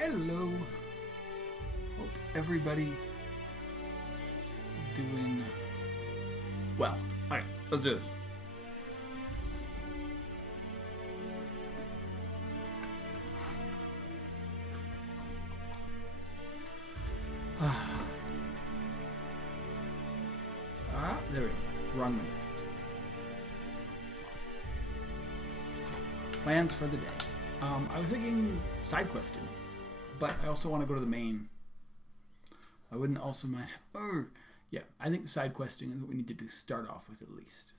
Hello. Hope everybody is doing well. Alright, let's do this. There we go. Wrong minute. Plans for the day. I was thinking side questing, but I also want to go to the main. I wouldn't also mind. Oh, yeah. I think the side questing is what we need to do, start off with at least.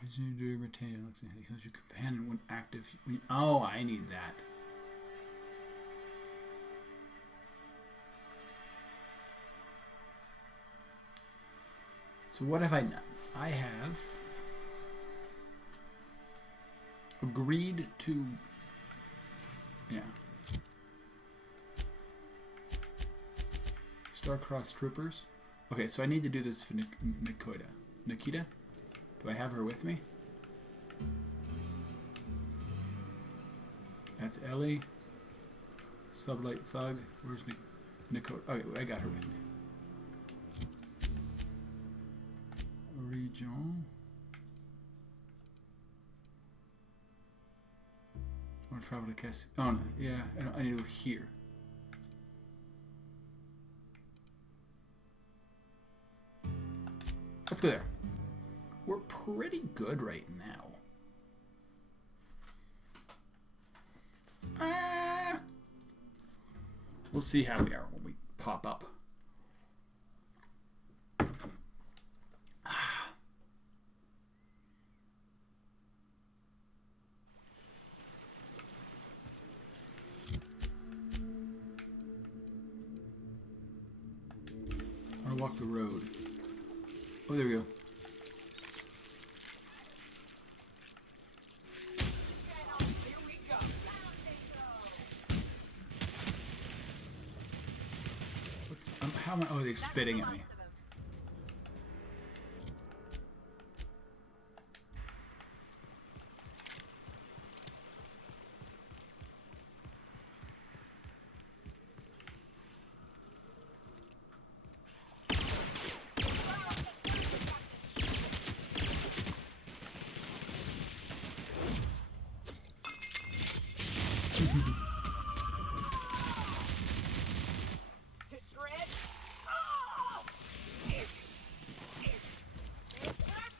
Retain. Looks like because your companion when active. Oh, I need that. So what have I done? I have agreed to, Star-Crossed Troopers. Okay, so I need to do this for Nikita. Do I have her with me? That's Ellie. Sublight Thug. Where's Nikota? Okay, I got her with me. Region. I want to travel to Cass. Oh no, yeah, I need to go here. Let's go there. We're pretty good right now. We'll see how we are when we pop up. Walk the road. Oh, there we go. How am I? Oh, they're spitting at me.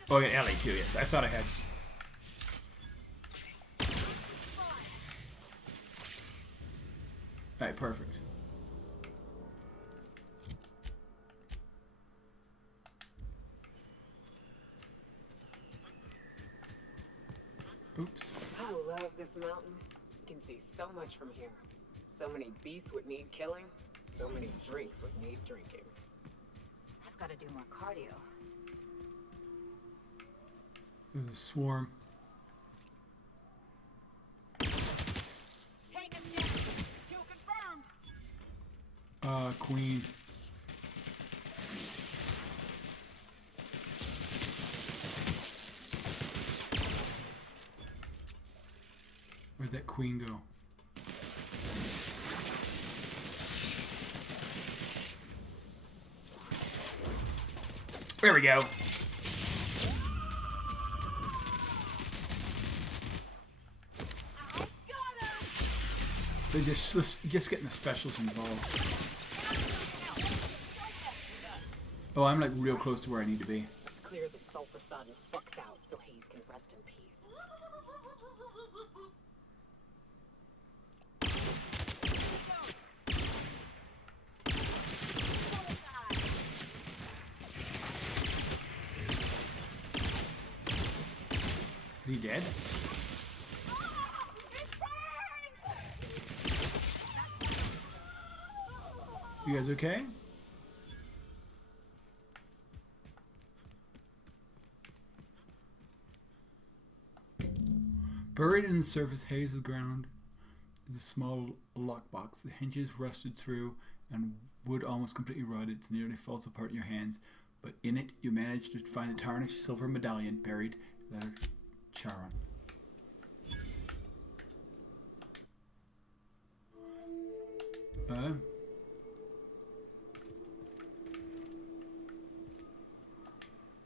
Oh, yeah, Ellie too, yes. I thought I had. Alright, perfect. Oops. I love this mountain. You can see so much from here. So many beasts would need killing. So many drinks would need drinking. I've got to do more cardio. There's a swarm. Take him down. Kill confirmed. Queen. Where'd that queen go? There we go. They're just getting the specials involved. Oh, I'm like real close to where I need to be. Clear the sulfur sun fucks out so Hayes can rest in peace. Is he dead? You guys okay? Buried in the surface haze of the ground is a small lockbox. The hinges rusted through and wood almost completely rotted. It nearly falls apart in your hands. But in it, you manage to find a tarnished silver medallion buried. Letter Charon.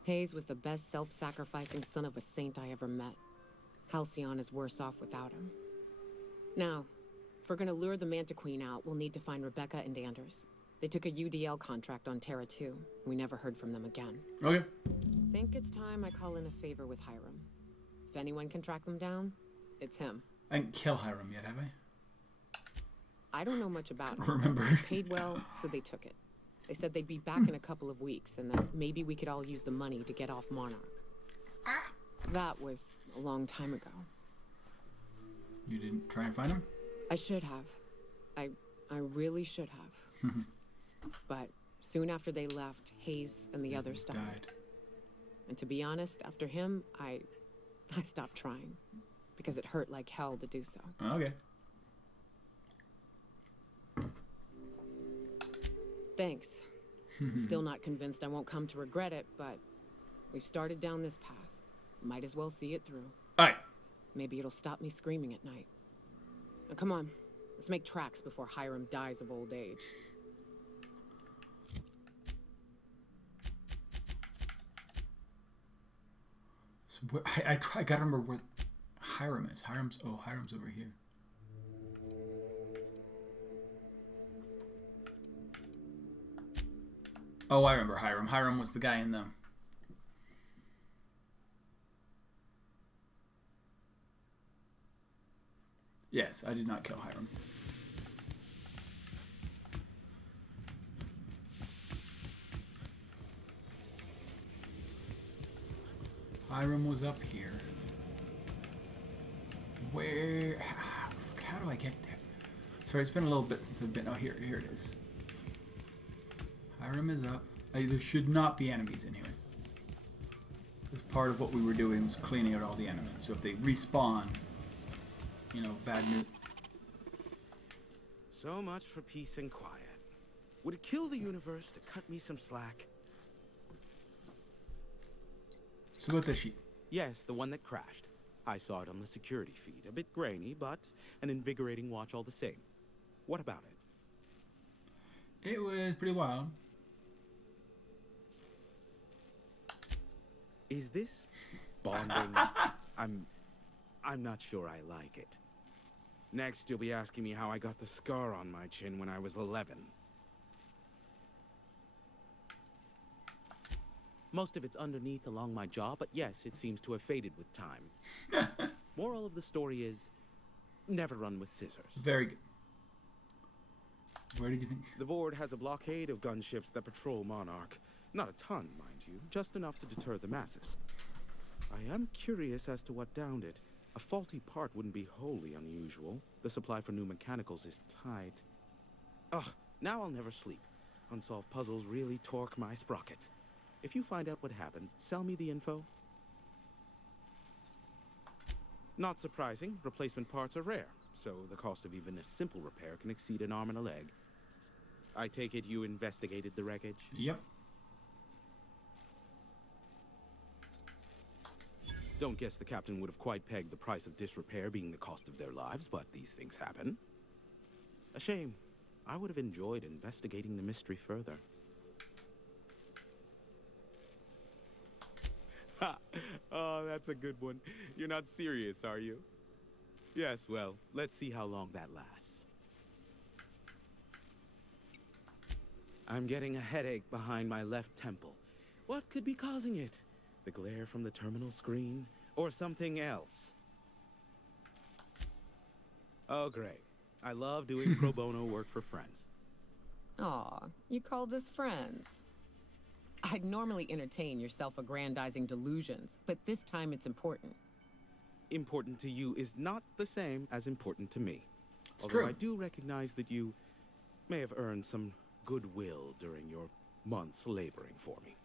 Hayes was the best self-sacrificing son of a saint I ever met. Halcyon is worse off without him. Now, if we're gonna lure the Manta Queen out, we'll need to find Rebecca and Anders. They took a UDL contract on Terra 2. We never heard from them again. Okay. Think it's time I call in a favor with Hiram. If anyone can track them down, it's him. I didn't kill Hiram yet, have I? I don't know much about him. Remember. Paid well, so they took it. They said they'd be back in a couple of weeks, and that maybe we could all use the money to get off Monarch. That was a long time ago. You didn't try and find him? I should have. I really should have. But soon after they left, Hayes and the others died. And to be honest, after him, I stopped trying. Because it hurt like hell to do so. Okay. Thanks. Still not convinced I won't come to regret it, but we've started down this path. Might as well see it through. Alright. Maybe it'll stop me screaming at night. Now come on, let's make tracks before Hiram dies of old age. So I gotta remember where Hiram is. Hiram's over here. Oh, I remember Hiram. Hiram was the guy in the... Yes, I did not kill Hiram. Hiram was up here. Where... How do I get there? Sorry, it's been a little bit since I've been... Oh, here it is. Hiram is up. There should not be enemies in here. Because part of what we were doing was cleaning out all the enemies. So if they respawn, you know, bad news. So much for peace and quiet. Would it kill the universe to cut me some slack? So about the sheep. Yes, the one that crashed. I saw it on the security feed. A bit grainy, but an invigorating watch all the same. What about it? It was pretty wild. Is this bonding? I'm not sure I like it. Next, you'll be asking me how I got the scar on my chin when I was 11. Most of it's underneath along my jaw, but yes, it seems to have faded with time. Moral of the story is, never run with scissors. Very good. Where did you think? The board has a blockade of gunships that patrol Monarch. Not a ton, mind you, just enough to deter the masses. I am curious as to what downed it. A faulty part wouldn't be wholly unusual. The supply for new mechanicals is tight. Ugh, now I'll never sleep. Unsolved puzzles really torque my sprockets. If you find out what happened, sell me the info. Not surprising, replacement parts are rare, so the cost of even a simple repair can exceed an arm and a leg. I take it you investigated the wreckage? Yep. Don't guess the captain would have quite pegged the price of disrepair being the cost of their lives, but these things happen. A shame. I would have enjoyed investigating the mystery further. Ha! Oh, that's a good one. You're not serious, are you? Yes, well, let's see how long that lasts. I'm getting a headache behind my left temple. What could be causing it? The glare from the terminal screen? Or something else? Oh, great. I love doing pro bono work for friends. Aw, you called us friends. I'd normally entertain your self-aggrandizing delusions, but this time it's important. Important to you is not the same as important to me. It's Although true. I do recognize that you may have earned some goodwill during your months laboring for me.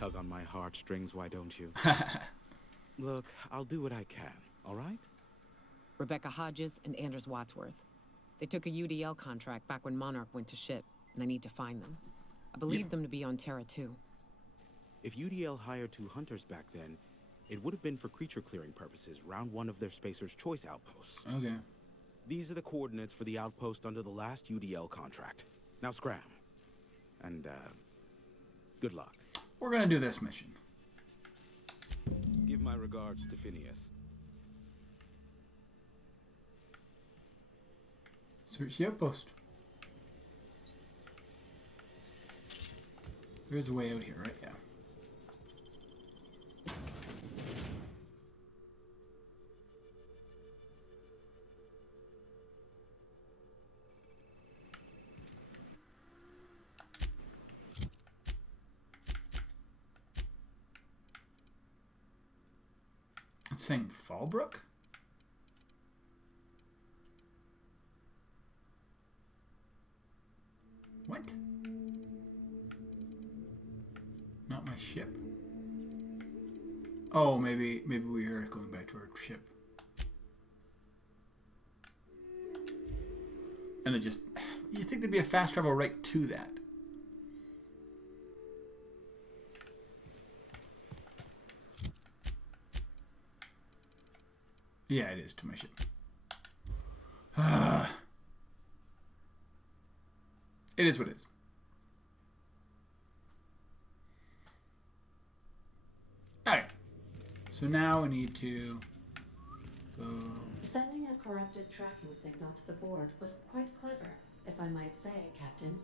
Tug on my heartstrings, why don't you? Look, I'll do what I can, all right? Rebecca Hodges and Anders Wadsworth. They took a UDL contract back when Monarch went to shit, and I need to find them. I believe them to be on Terra 2. If UDL hired 2 hunters back then, it would have been for creature clearing purposes, round 1 of their Spacer's Choice outposts. Okay. These are the coordinates for the outpost under the last UDL contract. Now scram. And, good luck. We're gonna do this mission. Give my regards to Phineas. Search the outpost. There's a way out here, right? Yeah. It's saying Fallbrook? What? Not my ship? Oh, maybe we are going back to our ship. And it just... You think there'd be a fast travel right to that? Yeah, it is to my ship. It is what it is. Alright. So now we need to go... Sending a corrupted tracking signal to the board was quite clever, if I might say, Captain.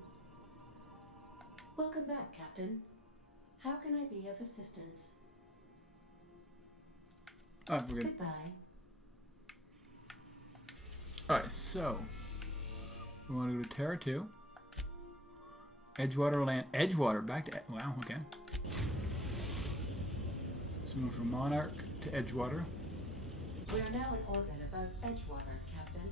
Welcome back, Captain. How can I be of assistance? Alright, we're good. Goodbye. Alright, so we want to go to Terra 2. Edgewater land. Edgewater, back to... Wow, okay. So we went from Monarch to Edgewater. We are now in orbit above Edgewater, Captain.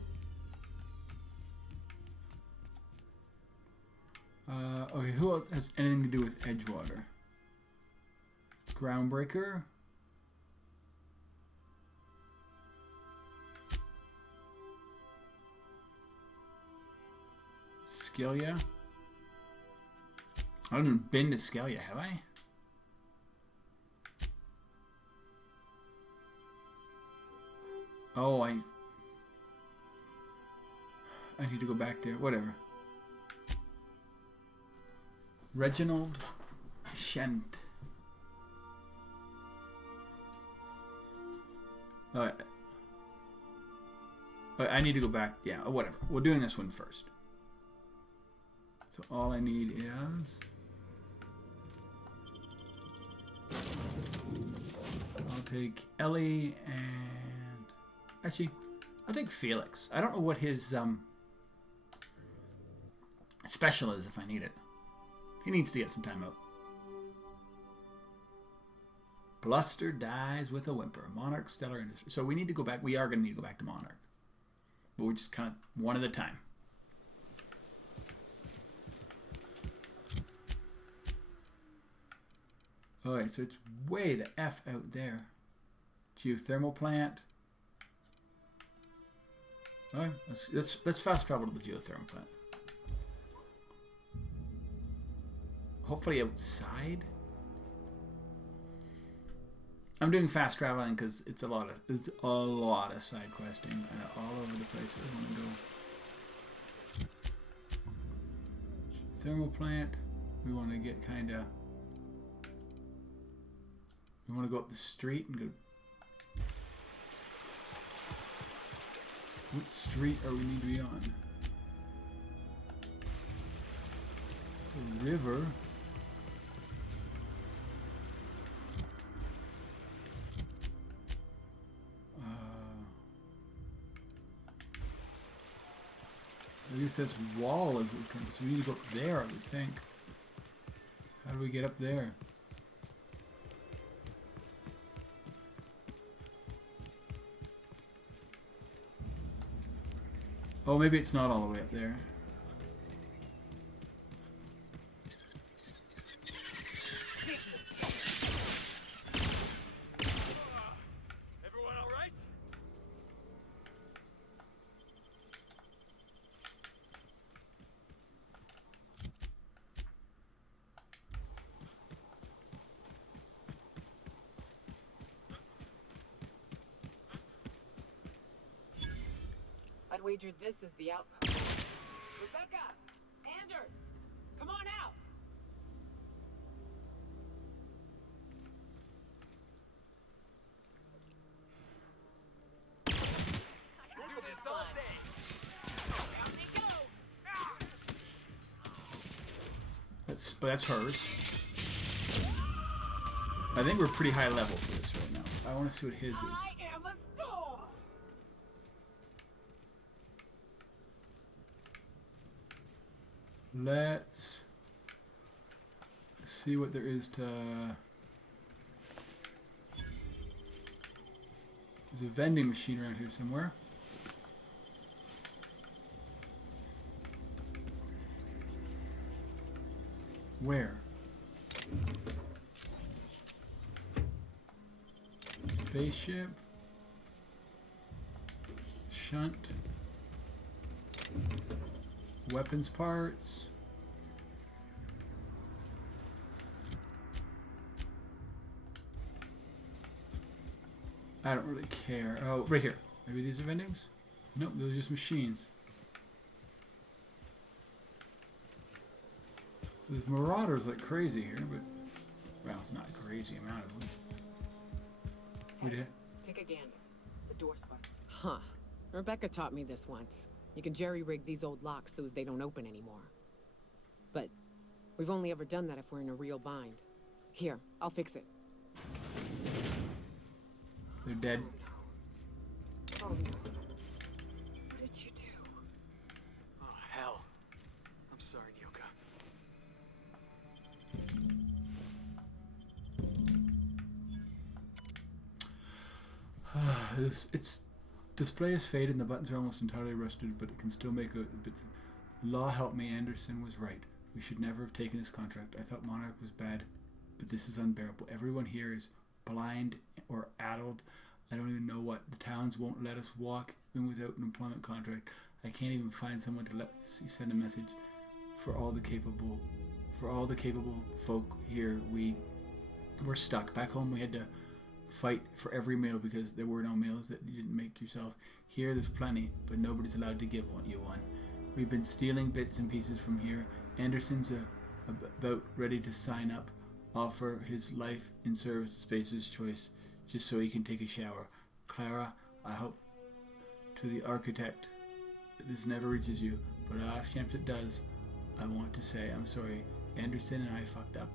Okay, who else has anything to do with Edgewater? Groundbreaker. Scalia. I haven't been to Scalia, have I? Oh, I need to go back there. Whatever. Reginald Shent. Alright. I need to go back. Yeah, whatever. We're doing this one first. So all I need is... I'll take Ellie and... Actually, I'll take Felix. I don't know what his special is if I need it. He needs to get some time out. Bluster dies with a whimper. Monarch Stellar Industry. So we need to go back. We are going to need to go back to Monarch. But we're just kind of one at a time. Alright, so it's way the F out there. Geothermal plant. Alright, let's fast travel to the geothermal plant. Hopefully outside. I'm doing fast traveling because it's a lot of side questing all over the place. I want to go. Thermal plant. We want to get kind of. We want to go up the street and go. What street are we need to be on? It's a river. I guess that's wall as we come. So we need to go up there, I would think. How do we get up there? Oh, maybe it's not all the way up there. Everyone all right? I'd wager this is the outpost. Rebecca! Anders! Come on out! Do this all day. Down we go. That's hers. I think we're pretty high level for this right now. I want to see what his is. I am a storm! Let's see what there is to. There's a vending machine around here somewhere. Where? Spaceship. Shunt. Weapons parts. I don't really care. Oh, right here. Maybe these are vendings? Nope, those are just machines. So there's marauders like crazy here, but well, not a crazy amount of them. We did. Take a gander. The door's busted. Huh. Rebecca taught me this once. You can jerry-rig these old locks so as they don't open anymore. But we've only ever done that if we're in a real bind. Here, I'll fix it. They're dead. Oh no. What did you do? Oh, hell. I'm sorry, Nyoka. Its display is faded and the buttons are almost entirely rusted, but it can still make a bit. Law help me, Anderson was right. We should never have taken this contract. I thought Monarch was bad, but this is unbearable. Everyone here is blind or addled. I don't even know what. The towns won't let us walk in without an employment contract. I can't even find someone to send a message. For all the capable folk here, we're stuck. Back home we had to fight for every meal because there were no meals that you didn't make yourself. Here there's plenty, but nobody's allowed to give you one. We've been stealing bits and pieces from here. Anderson's about ready to sign up, offer his life in service to Spacer's Choice, just so he can take a shower. Clara, I hope to the architect this never reaches you, but off chance it does, I want to say I'm sorry. Anderson and I fucked up.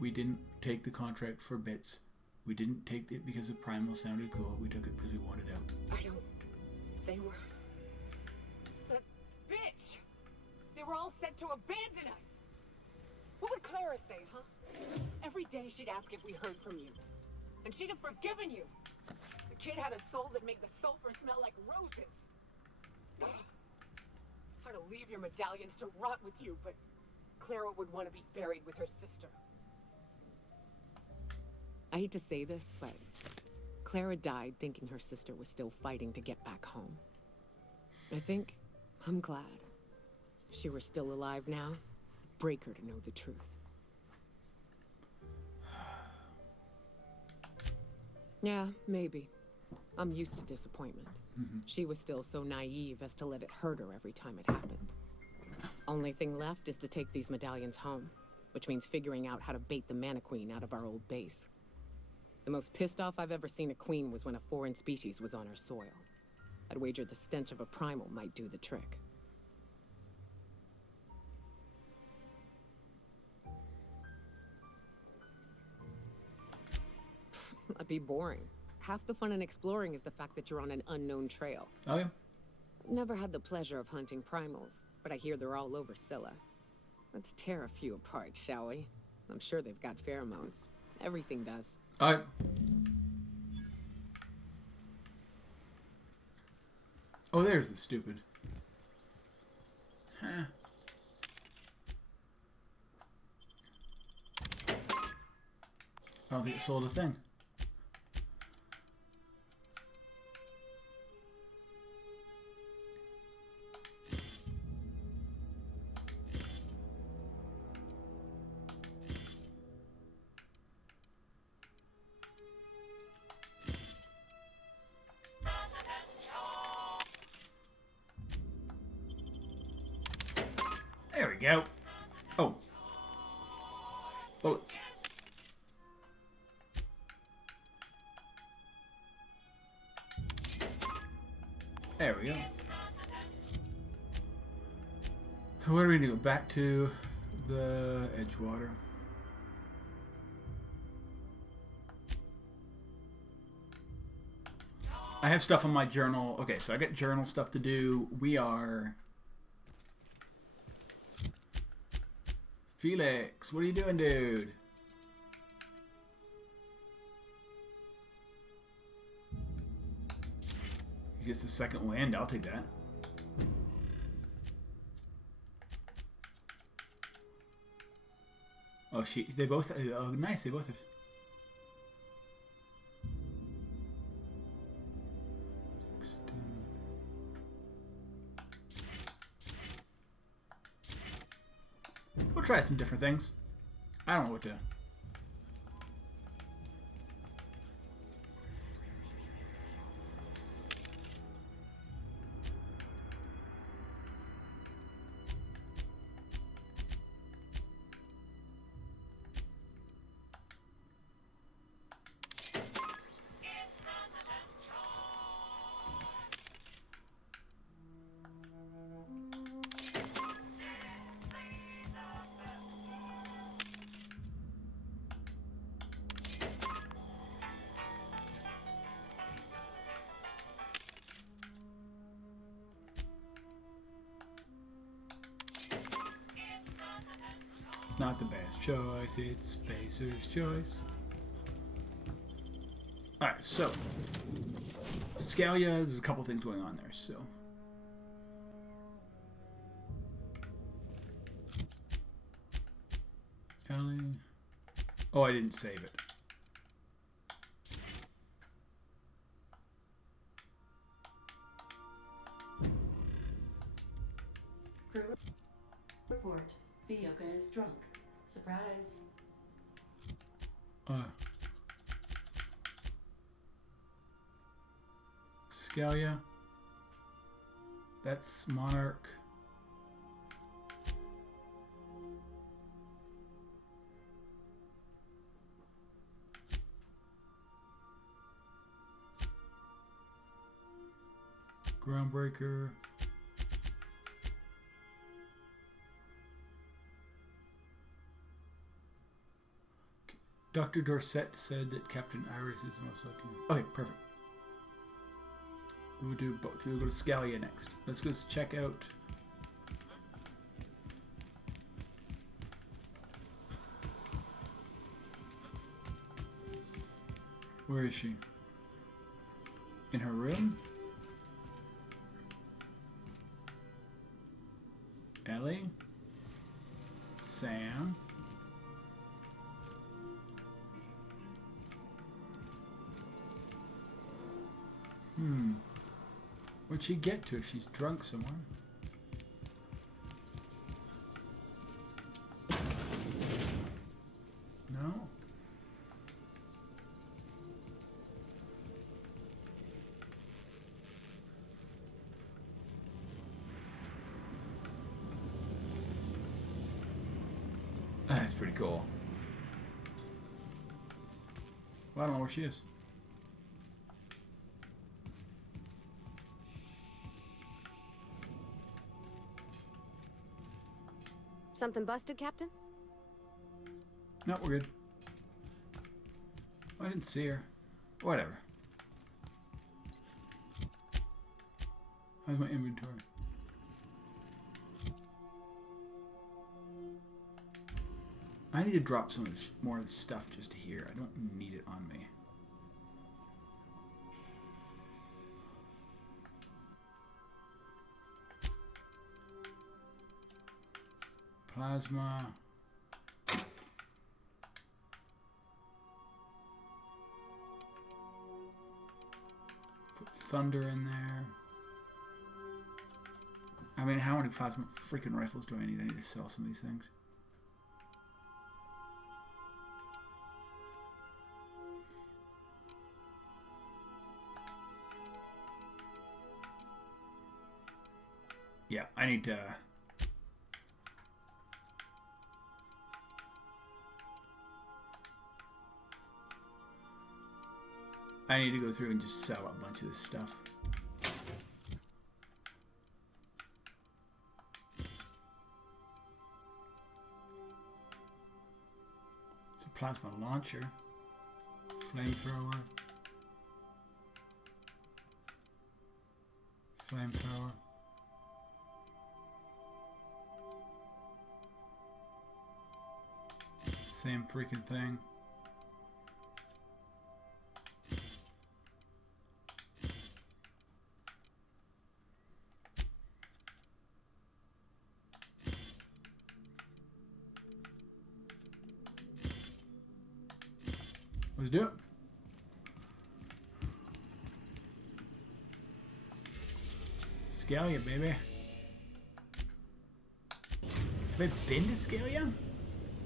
We didn't take the contract for bits. We didn't take it because the Primal sounded cool. We took it because we wanted out. I don't... They were... That bitch! They were all set to abandon us! What would Clara say, huh? Every day she'd ask if we heard from you. And she'd have forgiven you. The kid had a soul that made the sulfur smell like roses. Ugh. Hard to leave your medallions to rot with you, but Clara would want to be buried with her sister. I hate to say this, but Clara died thinking her sister was still fighting to get back home. I think I'm glad. If she were still alive now, it'd break her to know the truth. Yeah, maybe. I'm used to disappointment. She was still so naive as to let it hurt her every time it happened. Only thing left is to take these medallions home, which means figuring out how to bait the Mana Queen out of our old base. The most pissed off I've ever seen a queen was when a foreign species was on her soil. I'd wager the stench of a primal might do the trick. That'd be boring. Half the fun in exploring is the fact that you're on an unknown trail. Oh yeah. Never had the pleasure of hunting primals, but I hear they're all over Scylla. Let's tear a few apart, shall we? I'm sure they've got pheromones. Everything does. Alright. Oh, there's the stupid. Huh. I don't think it sold a thing. There we go. Oh. Bullets. There we go. Where do we do? Back to the Edgewater. I have stuff on my journal. Okay, so I got journal stuff to do. We are... Felix, what are you doing, dude? He gets the second wind. I'll take that. Oh, they both... Oh, nice. They both have... We'll try some different things. I don't know what to... It's not the best choice, it's Spacer's choice. Alright, so Scalia, there's a couple things going on there, so Ellie. Oh, I didn't save it. Crew report. Bioka is drunk. Surprise. Scalia. That's Monarch. Groundbreaker. Dr. Dorset said that Captain Iris is most likely. Okay, perfect. We'll do both. We'll go to Scalia next. Let's go check out. Where is she? In her room? Ellie? Sam? Where'd she get to if she's drunk somewhere? No? That's pretty cool. Well, I don't know where she is. Something busted, Captain? No, we're good. I didn't see her. Whatever. How's my inventory? I need to drop some of this, more of this stuff just here. I don't need it on me. Plasma. Put thunder in there. I mean, how many plasma freaking rifles do I need? I need to sell some of these things. Yeah, I need to... I need to go through and just sell a bunch of this stuff. It's a plasma launcher, flamethrower, flamethrower. Same freaking thing. Let's do it. Scalia, baby. Have I been to Scalia?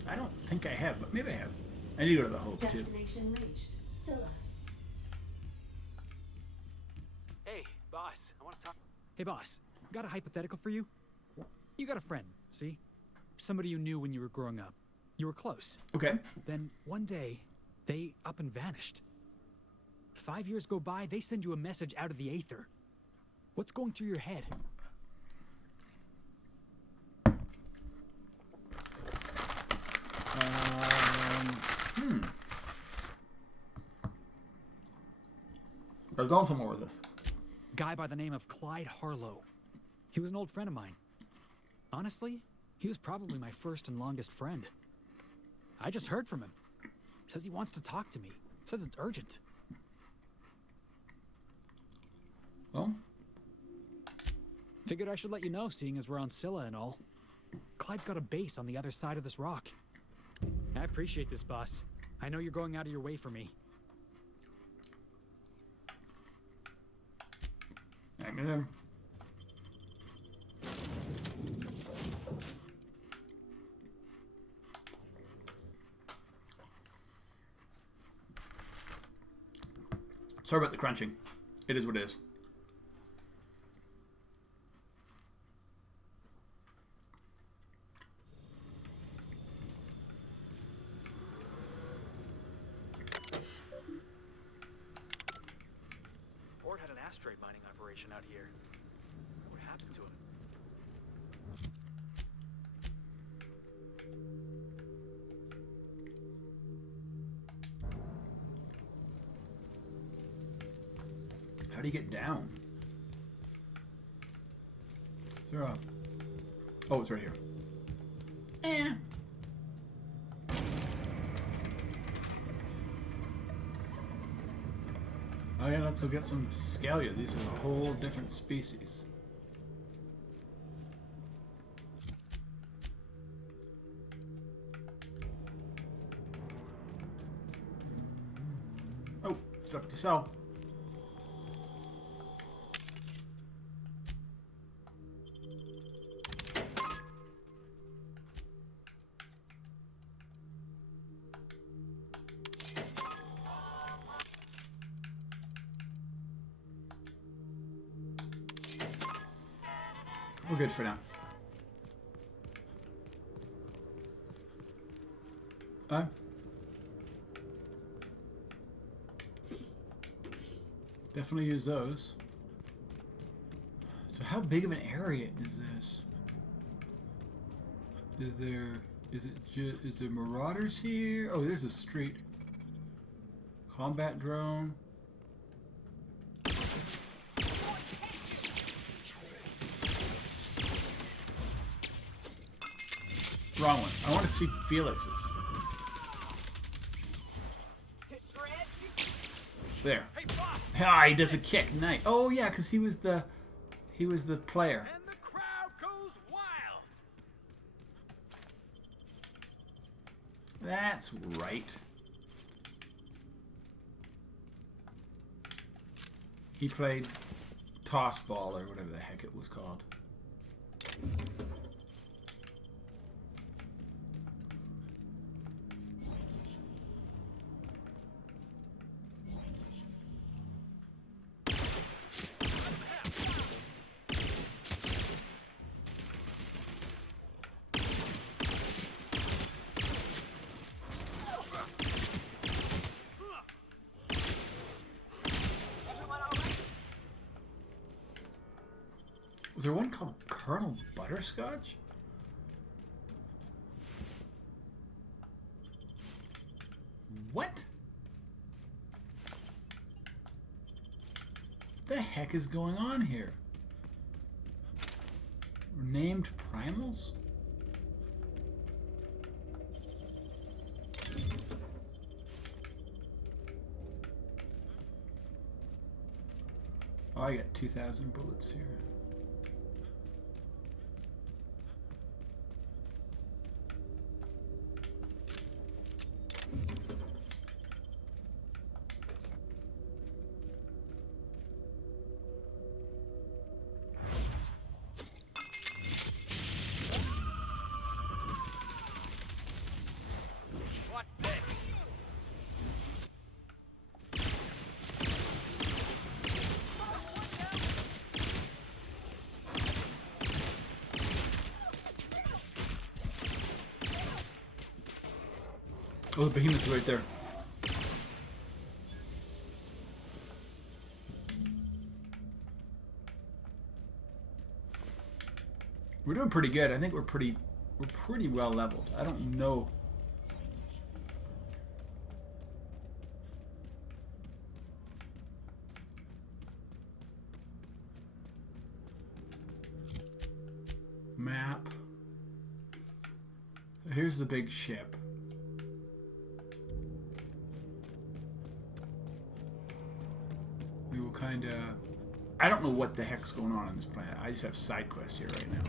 I don't think I have, but maybe I have. I need to go to the Hope, too. Destination reached. Scylla. Hey, boss. I want to talk. Hey, boss. Got a hypothetical for you? You got a friend, see? Somebody you knew when you were growing up. You were close. Okay. Then one day, they up and vanished. 5 years go by, they send you a message out of the aether. What's going through your head? I was going somewhere with this. Guy by the name of Clyde Harlow. He was an old friend of mine. Honestly, he was probably my first and longest friend. I just heard from him. Says he wants to talk to me. Says it's urgent. Well, Figured I should let you know, seeing as we're on Scylla and all. Clyde's got a base on the other side of this rock. I appreciate this, boss. I know you're going out of your way for me. I'm gonna. Sorry about the crunching. It is what it is. Ford had an asteroid mining operation out here. What happened to him? How do you get down? Is there a... Oh, it's right here. Oh yeah, let's go get some Scalia. These are a whole different species. Oh, stuff to sell. We're good for now. Definitely use those. So how big of an area is this? Is there marauders here? Oh, there's a street. Combat drone. Wrong one. I want to see Felix's. There. Ah, he does a kick. Nice. Oh yeah, because he was the player. And the crowd goes wild. That's right. He played toss ball or whatever the heck it was called. Was there one called Colonel Butterscotch? What? The heck is going on here? Named primals? Oh, I got 2,000 bullets here. Oh, the behemoth's right there. We're doing pretty good. I think we're pretty well leveled. I don't know. Map. Here's the big ship. We will kind of... I don't know what the heck's going on this planet. I just have side quests here right now.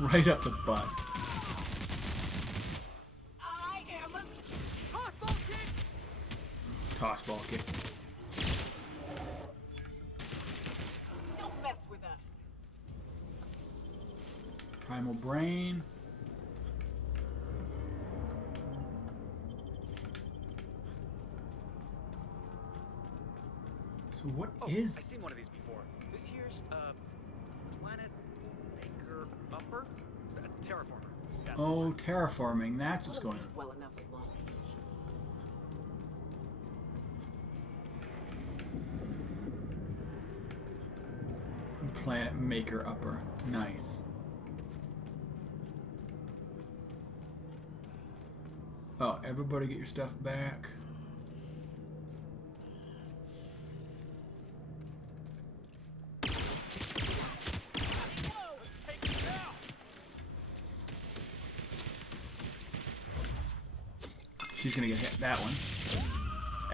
Right up the butt. I am a tossball kick. Tossball kick. Don't mess with us. Primal brain. So what is? I've seen one of these before. This here's Planet Maker Upper? Terraformer. That's Oh, terraforming. That's what's going on. Well enough alone. Planet Maker Upper. Nice. Oh, everybody get your stuff back. She's gonna get hit. That one.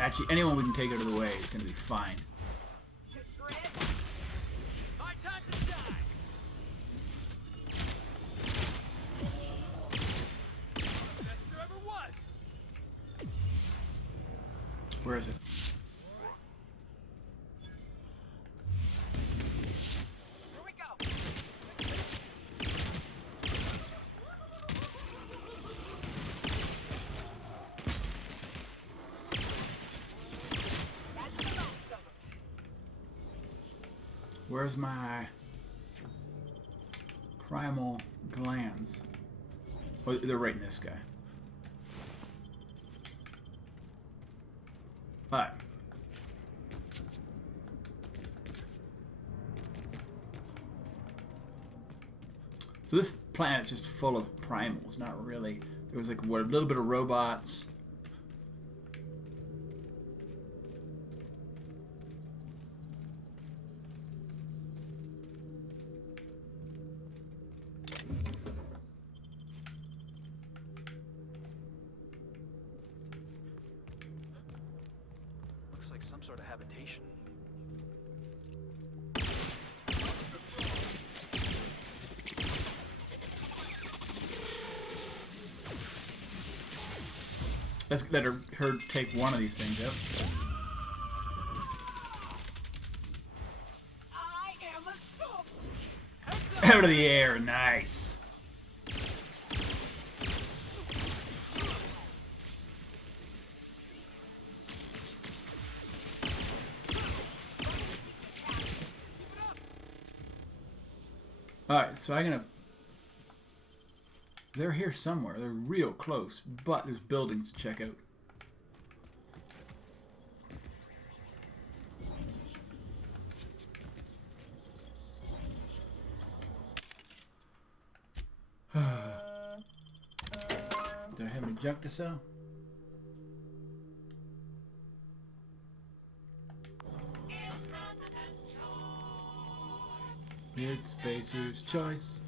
Actually, anyone we can take out of the way is gonna be fine. high time to die. Best there ever was. Where is it? Here we go. Where's my primal glands? Oh, they're right in this guy. Alright. So this planet's just full of primals, not really. There was like what, a little bit of robots. Looks like some sort of habitation. Let's let her take one of these things out. Out of the air, nice. Alright, so I'm gonna... They're here somewhere. They're real close, but there's buildings to check out. Do I have any junk to sell? It's Spacer's choice.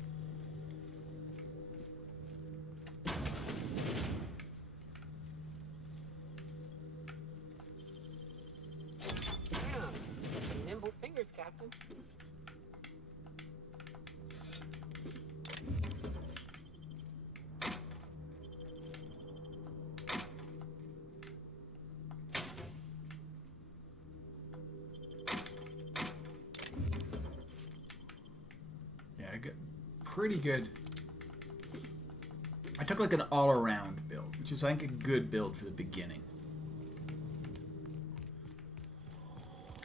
Nimble fingers, Captain. Yeah, I got pretty good. I took like an all-around build, which is I think a good build for the beginning.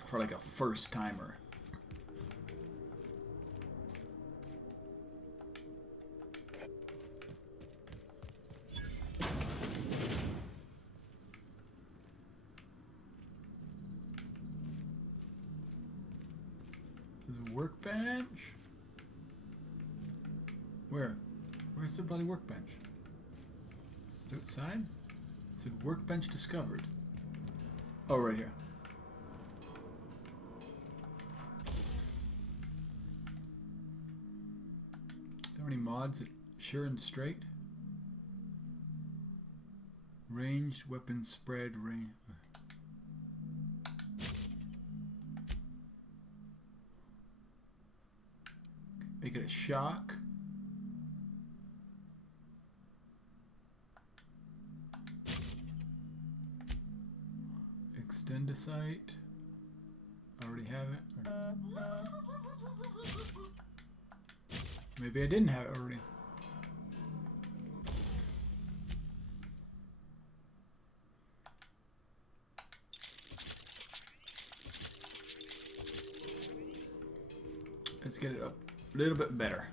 For like a first timer. There's a workbench. Where? Where's the bloody workbench? Is it outside? It said workbench discovered. Oh, right here. Are there any mods at sure and straight? Ranged weapon spread range. Make it a shock. Extend a sight. Already have it. Maybe I didn't have it already. Let's get it up a little bit better.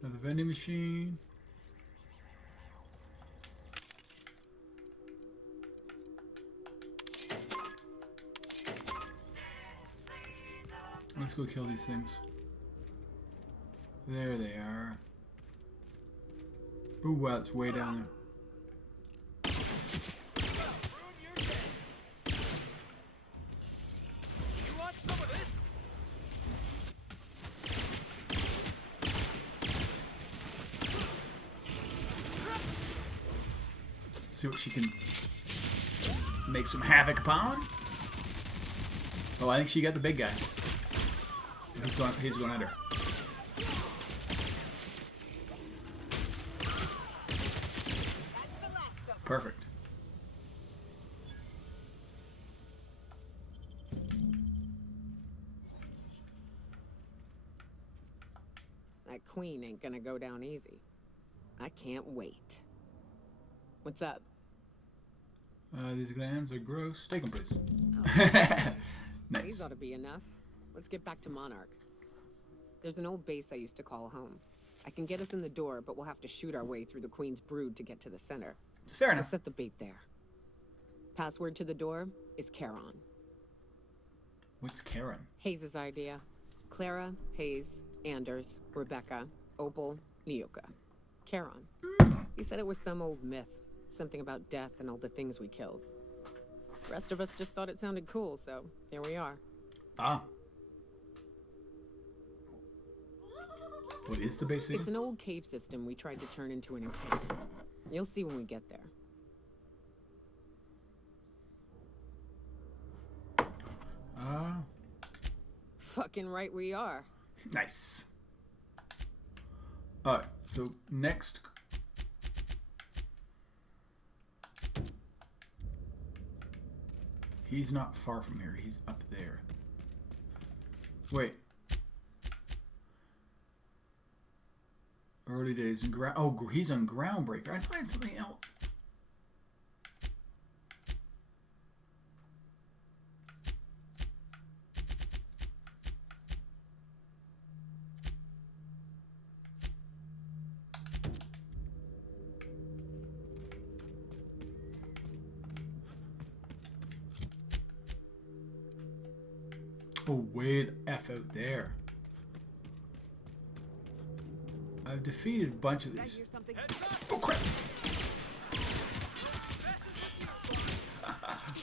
Another vending machine. Let's go kill these things. There they are. Ooh, wow, it's way down there. See what she can make some havoc upon. Oh, I think she got the big guy. He's going under. Perfect. That queen ain't gonna go down easy. I can't wait. What's up? These glands are gross. Take them, please. Oh. Nice. These ought to be enough. Let's get back to Monarch. There's an old base I used to call home. I can get us in the door, but we'll have to shoot our way through the Queen's brood to get to the center. It's fair I'll enough. set the bait there. Password to the door is Charon. What's Karen? Hayes' idea. Clara, Hayes, Anders, Rebecca, Opal, Niuka. Charon. He said it was some old myth. Something about death and all the things we killed. The rest of us just thought it sounded cool, so here we are. Ah. What is the base again? It's an old cave system we tried to turn into an encampment. You'll see when we get there. Ah. Fucking right we are. Nice. Alright, so next... He's not far from here. He's up there. Wait. Early days in ground. Oh, he's on Groundbreaker. I thought I had something else. Oh, way the F out there. I've defeated a bunch of these. Oh, crap!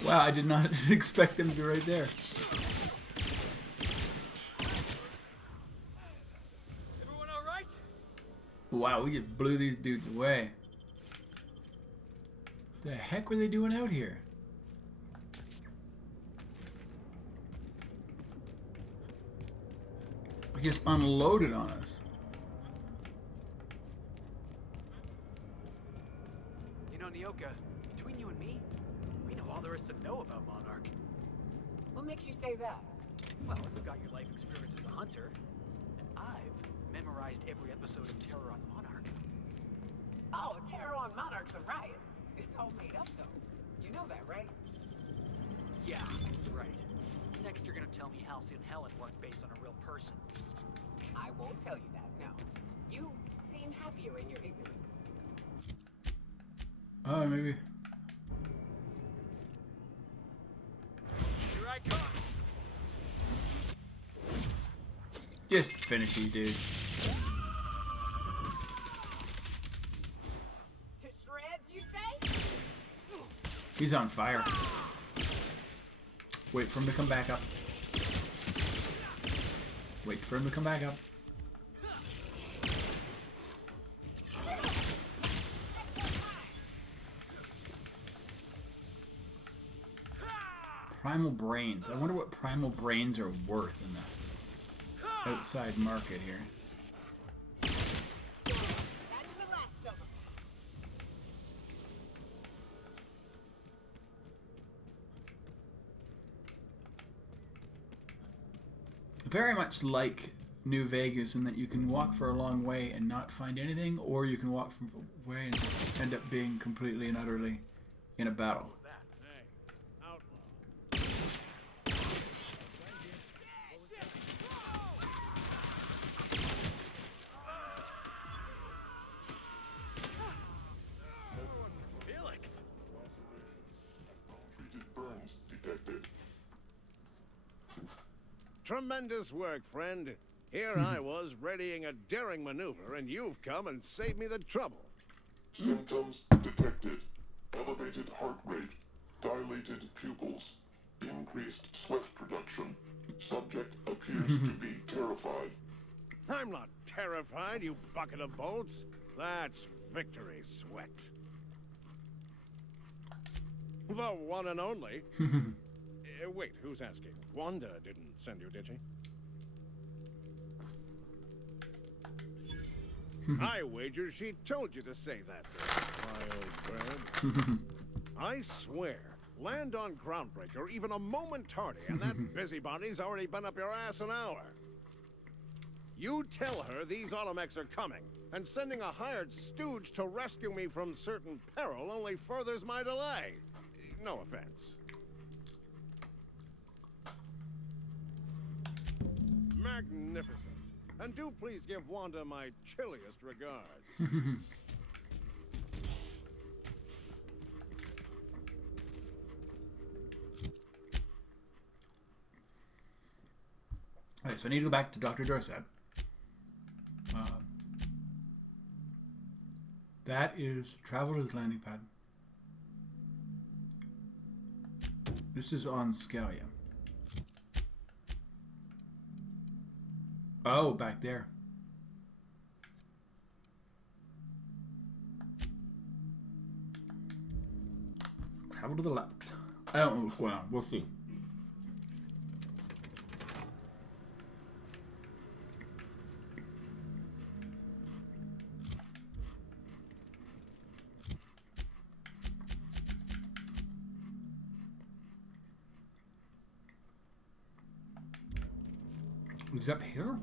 Wow, I did not expect them to be right there. Everyone all right? Wow, we just blew these dudes away. The heck were they doing out here? They just unloaded on us. You know, Nyoka, between you and me, we know all there is to know about Monarch. What makes you say that? Well, you've got your life experience as a hunter, and I've memorized every episode of Terror on Monarch. Oh, Terror on Monarch's a riot. It's all made up, though. You know that, right? Yeah, right. Next, you're gonna tell me Halcyon Helen weren't based on a real person. I won't tell you that, no. You seem happier in your ignorance. Oh, maybe. Here I come! Just finish you, dude. To shreds, you say? He's on fire. Wait for him to come back up. Wait for him to come back up. Primal Brains. I wonder what Primal Brains are worth in the outside market here. That's the last of them. Very much like New Vegas in that you can walk for a long way and not find anything, or you can walk from away and end up being completely and utterly in a battle. Felix! Treated burns detected. Tremendous work, friend. Here I was readying a daring maneuver, and you've come and saved me the trouble. Symptoms detected. Elevated heart rate, dilated pupils, increased sweat production. Subject appears to be terrified. I'm not terrified, you bucket of bolts. That's victory sweat. The one and only. Wait, who's asking? Wanda didn't send you, did she? I wager she told you to say that, my old friend. I swear, land on Groundbreaker even a moment tardy, and that busybody's already been up your ass an hour. You tell her these Automechs are coming, and sending a hired stooge to rescue me from certain peril only furthers my delay. No offense. Magnificent. And do please give Wanda my chilliest regards. Alright, so I need to go back to Dr. Dorset. That is travel to his landing pad. This is on Scalia. Oh, back there. Travel to the left. I don't know what's going on. We'll see. Is up here?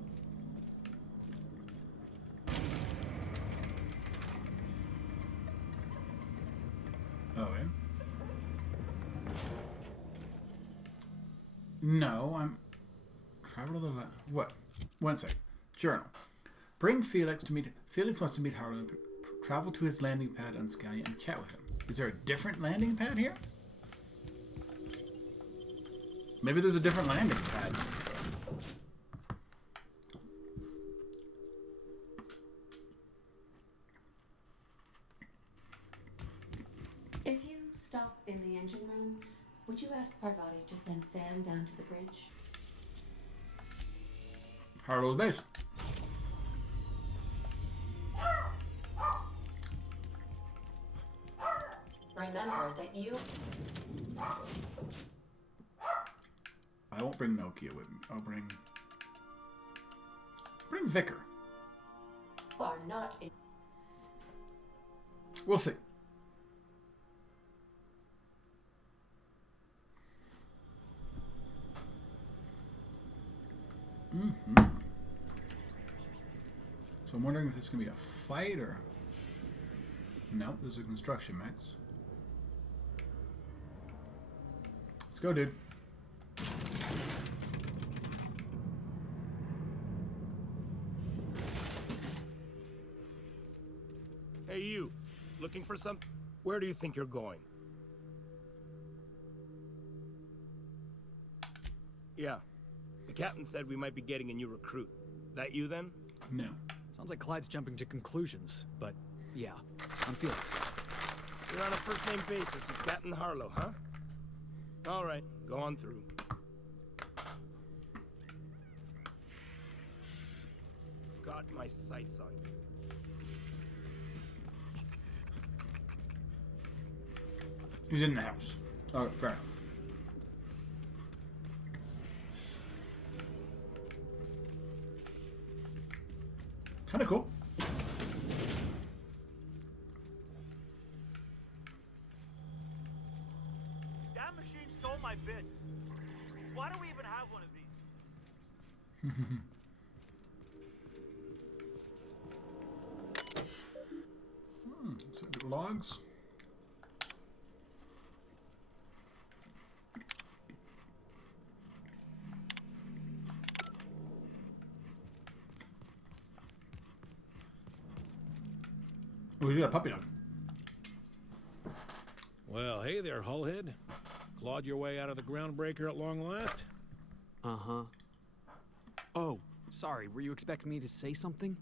Oh, yeah. No, I'm... Travel to the... What? One sec. Journal. Bring Felix to meet... Felix wants to meet Harlow. Travel to his landing pad on Scalia and chat with him. Is there a different landing pad here? Maybe there's a different landing pad. If you stop in the engine room, would you ask Parvati to send Sam down to the bridge? Harlow's base. Remember that you I won't bring Nokia with me. I'll bring Vicar. are not a... We'll see. So I'm wondering if this is going to be a fight or... No, this is a construction mix. Let's go, dude. Hey, you. Looking for some... Where do you think you're going? Yeah. The captain said we might be getting a new recruit. That you, then? No. Sounds like Clyde's jumping to conclusions, but yeah, I'm Felix. You're on a first-name basis with Captain Harlow, huh? All right, go on through. Got my sights on you. He's in the house. Oh, fair enough. Kind of cool. That machine stole my bits. Why do we even have one of these? So logs. Oh, we got a puppy dog. Well, hey there, Hullhead. Clawed your way out of the groundbreaker at long last? Uh-huh. Oh, sorry, were you expecting me to say something?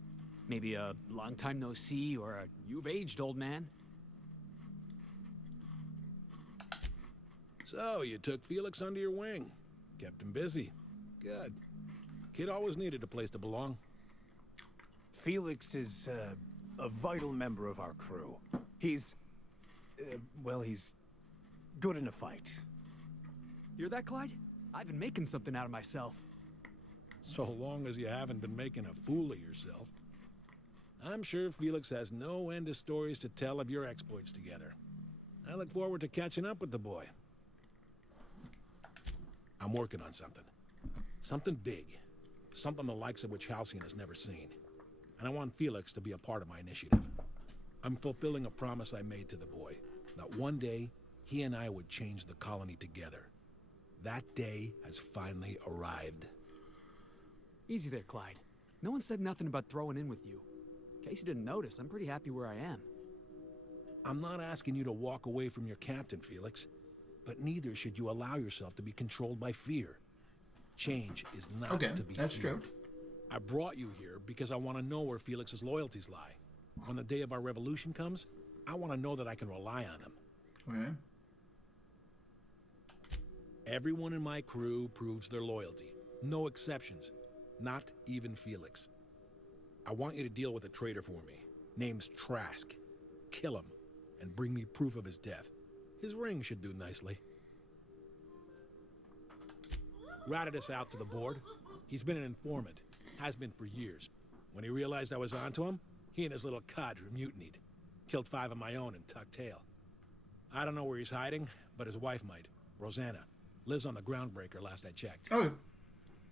Maybe a long time no see or a you've aged, old man? So, you took Felix under your wing. Kept him busy. Good. Kid always needed a place to belong. Felix is, a vital member of our crew. He's... well, he's good in a fight. You're that, Clyde? I've been making something out of myself. So long as you haven't been making a fool of yourself. I'm sure Felix has no end of stories to tell of your exploits together. I look forward to catching up with the boy. I'm working on something. Something big. Something the likes of which Halcyon has never seen. And I want Felix to be a part of my initiative. I'm fulfilling a promise I made to the boy, that one day, he and I would change the colony together. That day has finally arrived. Easy there, Clyde. No one said nothing about throwing in with you. In case you didn't notice, I'm pretty happy where I am. I'm not asking you to walk away from your captain, Felix. But neither should you allow yourself to be controlled by fear. Change is not to be that's feared. true. I brought you here because I want to know where Felix's loyalties lie. When the day of our revolution comes, I want to know that I can rely on him. Okay. Everyone in my crew proves their loyalty. No exceptions. Not even Felix. I want you to deal with a traitor for me. Name's Trask. Kill him, and bring me proof of his death. His ring should do nicely. Routed us out to the board. He's been an informant. Has been for years. When he realized I was onto him, he and his little cadre mutinied. Killed 5 of my own and tucked tail. I don't know where he's hiding, but his wife might. Rosanna. Lives on the groundbreaker last I checked. Oh.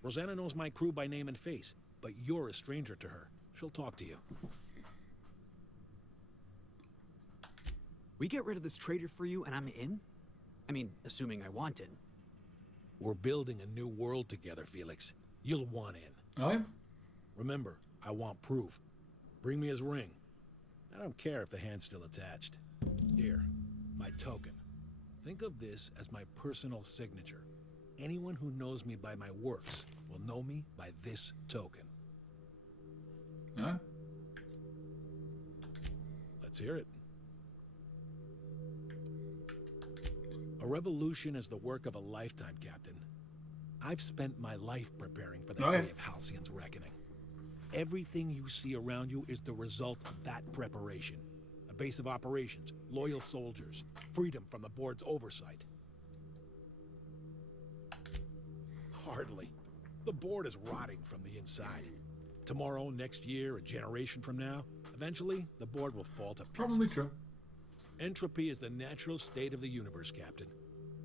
Rosanna knows my crew by name and face, but you're a stranger to her. She'll talk to you. We get rid of this traitor for you and I'm in? I mean, assuming I want in. We're building a new world together, Felix. You'll want in. Oh, yeah? Remember, I want proof. Bring me his ring. I don't care if the hand's still attached. Here, my token. Think of this as my personal signature. Anyone who knows me by my works will know me by this token. Huh? Let's hear it. A revolution is the work of a lifetime, Captain. I've spent my life preparing for the day of Halcyon's reckoning. Everything you see around you is the result of that preparation. A base of operations, loyal soldiers, freedom from the board's oversight. Hardly. The board is rotting from the inside. Tomorrow, next year, a generation from now, eventually the board will fall to pieces. Probably true. Entropy is the natural state of the universe, Captain.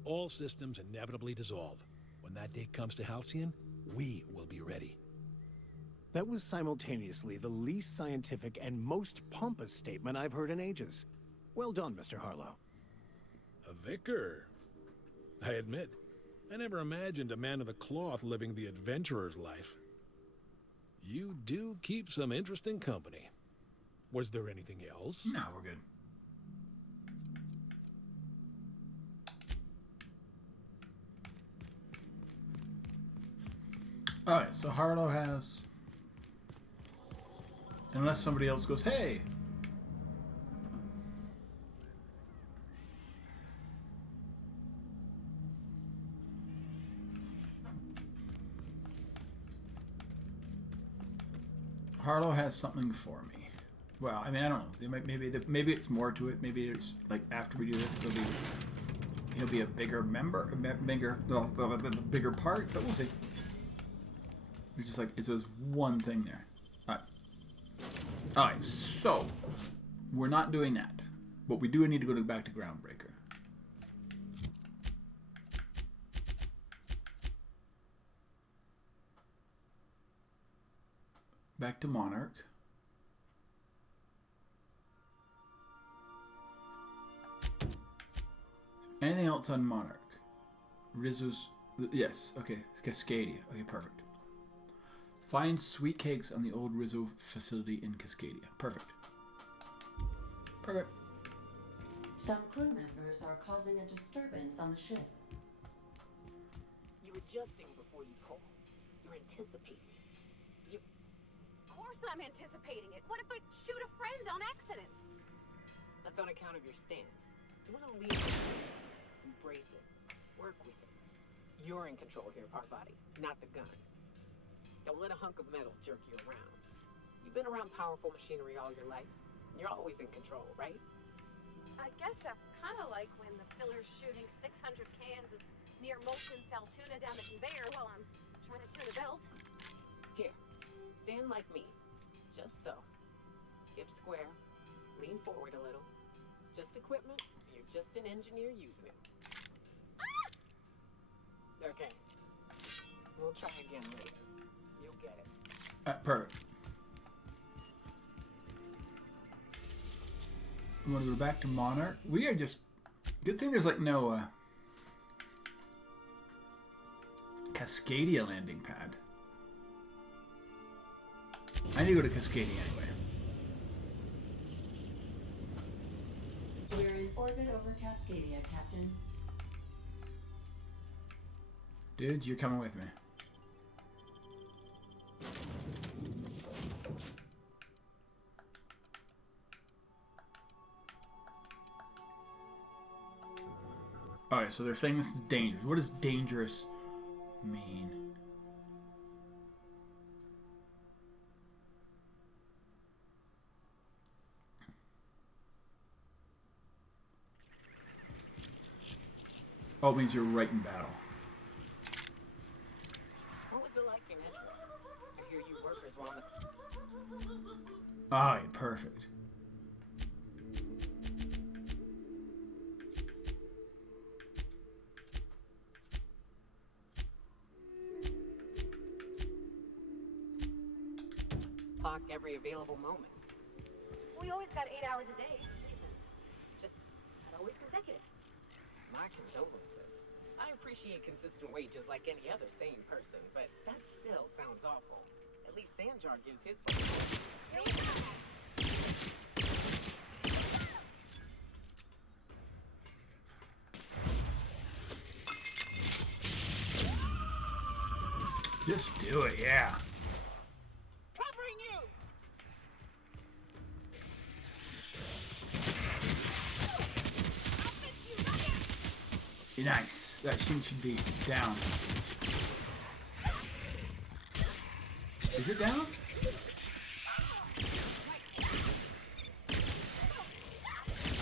All systems inevitably dissolve. When that day comes to Halcyon, we will be ready. That was simultaneously the least scientific and most pompous statement I've heard in ages. Well done, Mr. Harlow. A vicar. I admit, I never imagined a man of the cloth living the adventurer's life. You do keep some interesting company. Was there anything else? No, we're good. Alright, so Harlow has... Unless somebody else goes, hey! Harlow has something for me. Well, I mean, I don't know. They might, maybe it's more to it. Maybe it's like after we do this, he'll be a bigger member, bigger part. But we'll see. It's just like it's just one thing there. All right. All right. So we're not doing that, but we do need to go back to Groundbreaker. Back to Monarch. Anything else on Monarch? Rizzo's... Yes, okay. Cascadia. Okay, perfect. Find sweet cakes on the old Rizzo facility in Cascadia. Perfect. Perfect. Some crew members are causing a disturbance on the ship. You're adjusting before you pull. You're anticipating. Of course I'm anticipating it. What if I shoot a friend on accident? That's on account of your stance. You want to lead it. Embrace it. Work with it. You're in control here, Parvati, not the gun. Don't let a hunk of metal jerk you around. You've been around powerful machinery all your life. You're always in control, right? I guess that's kind of like when the filler's shooting 600 cans of near molten sal tuna down the conveyor while I'm trying to turn a belt. Here, stand like me. Just so. Hip square. Lean forward a little. It's just equipment. You're just an engineer using it. Ah! Okay. We'll try again later. You'll get it. Perfect. We want to go back to Monarch. We are just... Good thing there's like no Cascadia landing pad. I need to go to Cascadia anyway. We're in orbit over Cascadia, Captain. Dude, you're coming with me. Alright, so they're saying this is dangerous. What does dangerous mean? Oh, it means you're right in battle. What was it like in Ezra? I hear you workers were on the... Alright, perfect. clock every available moment. We always got 8 hours a day. Just not always consecutive. My condolences. I appreciate consistent wages like any other sane person, but that still sounds awful. At least Sanjar gives his folks. Just do it, yeah. Covering you! Nice. That thing should be down. Is it down?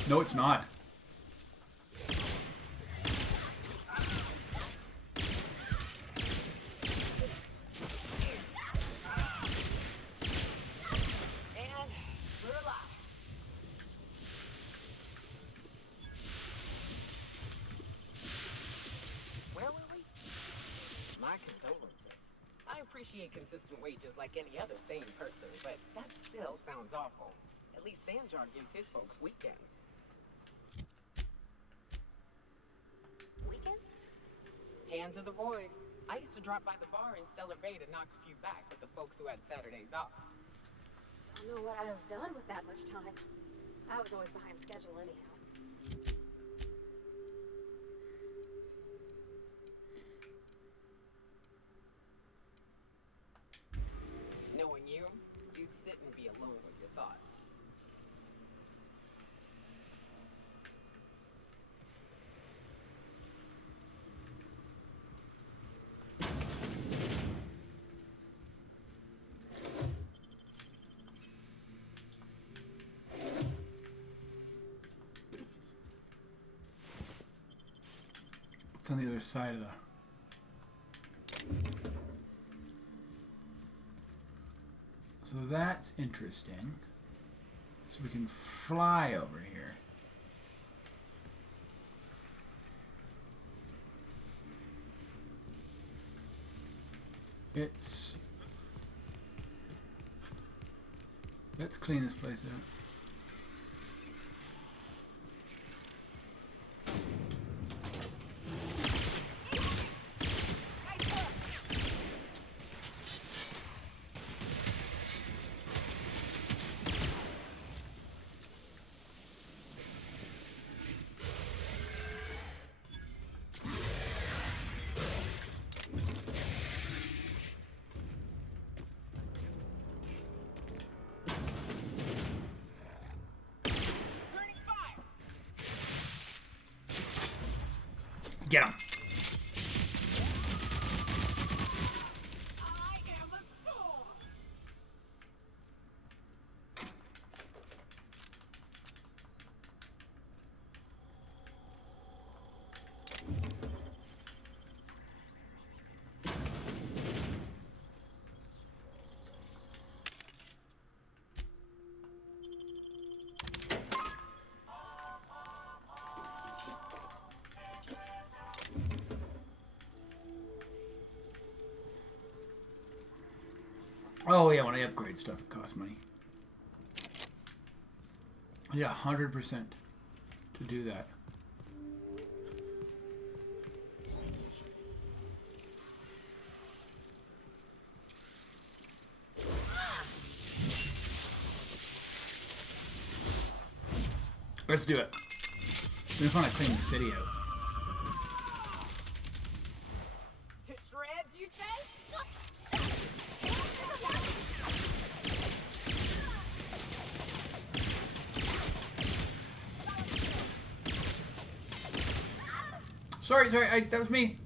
No, it's not. Consistent wages like any other sane person, but that still sounds awful. At least Sanjar gives his folks weekends. Weekend? Hands of the Void. I used to drop by the bar in Stellar Bay to knock a few back with the folks who had Saturdays off. Don't know what I'd have done with that much time. I was always behind schedule anyhow. Knowing you, you'd sit and be alone with your thoughts. It's on the other side of the... So that's interesting. So we can fly over here. Let's clean this place out. Get him. Oh yeah, when I upgrade stuff, it costs money. I need 100% to do that. Let's do it. We just want to clean the city out. To shreds, you say? Sorry, that was me.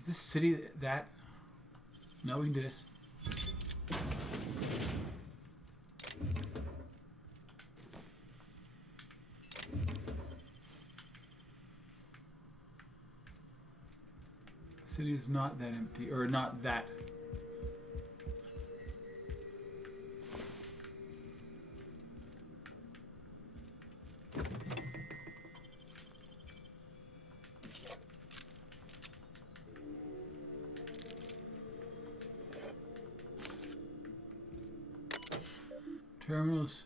Is this city that? No, we can do this. city is not that empty, or not that. Terminals,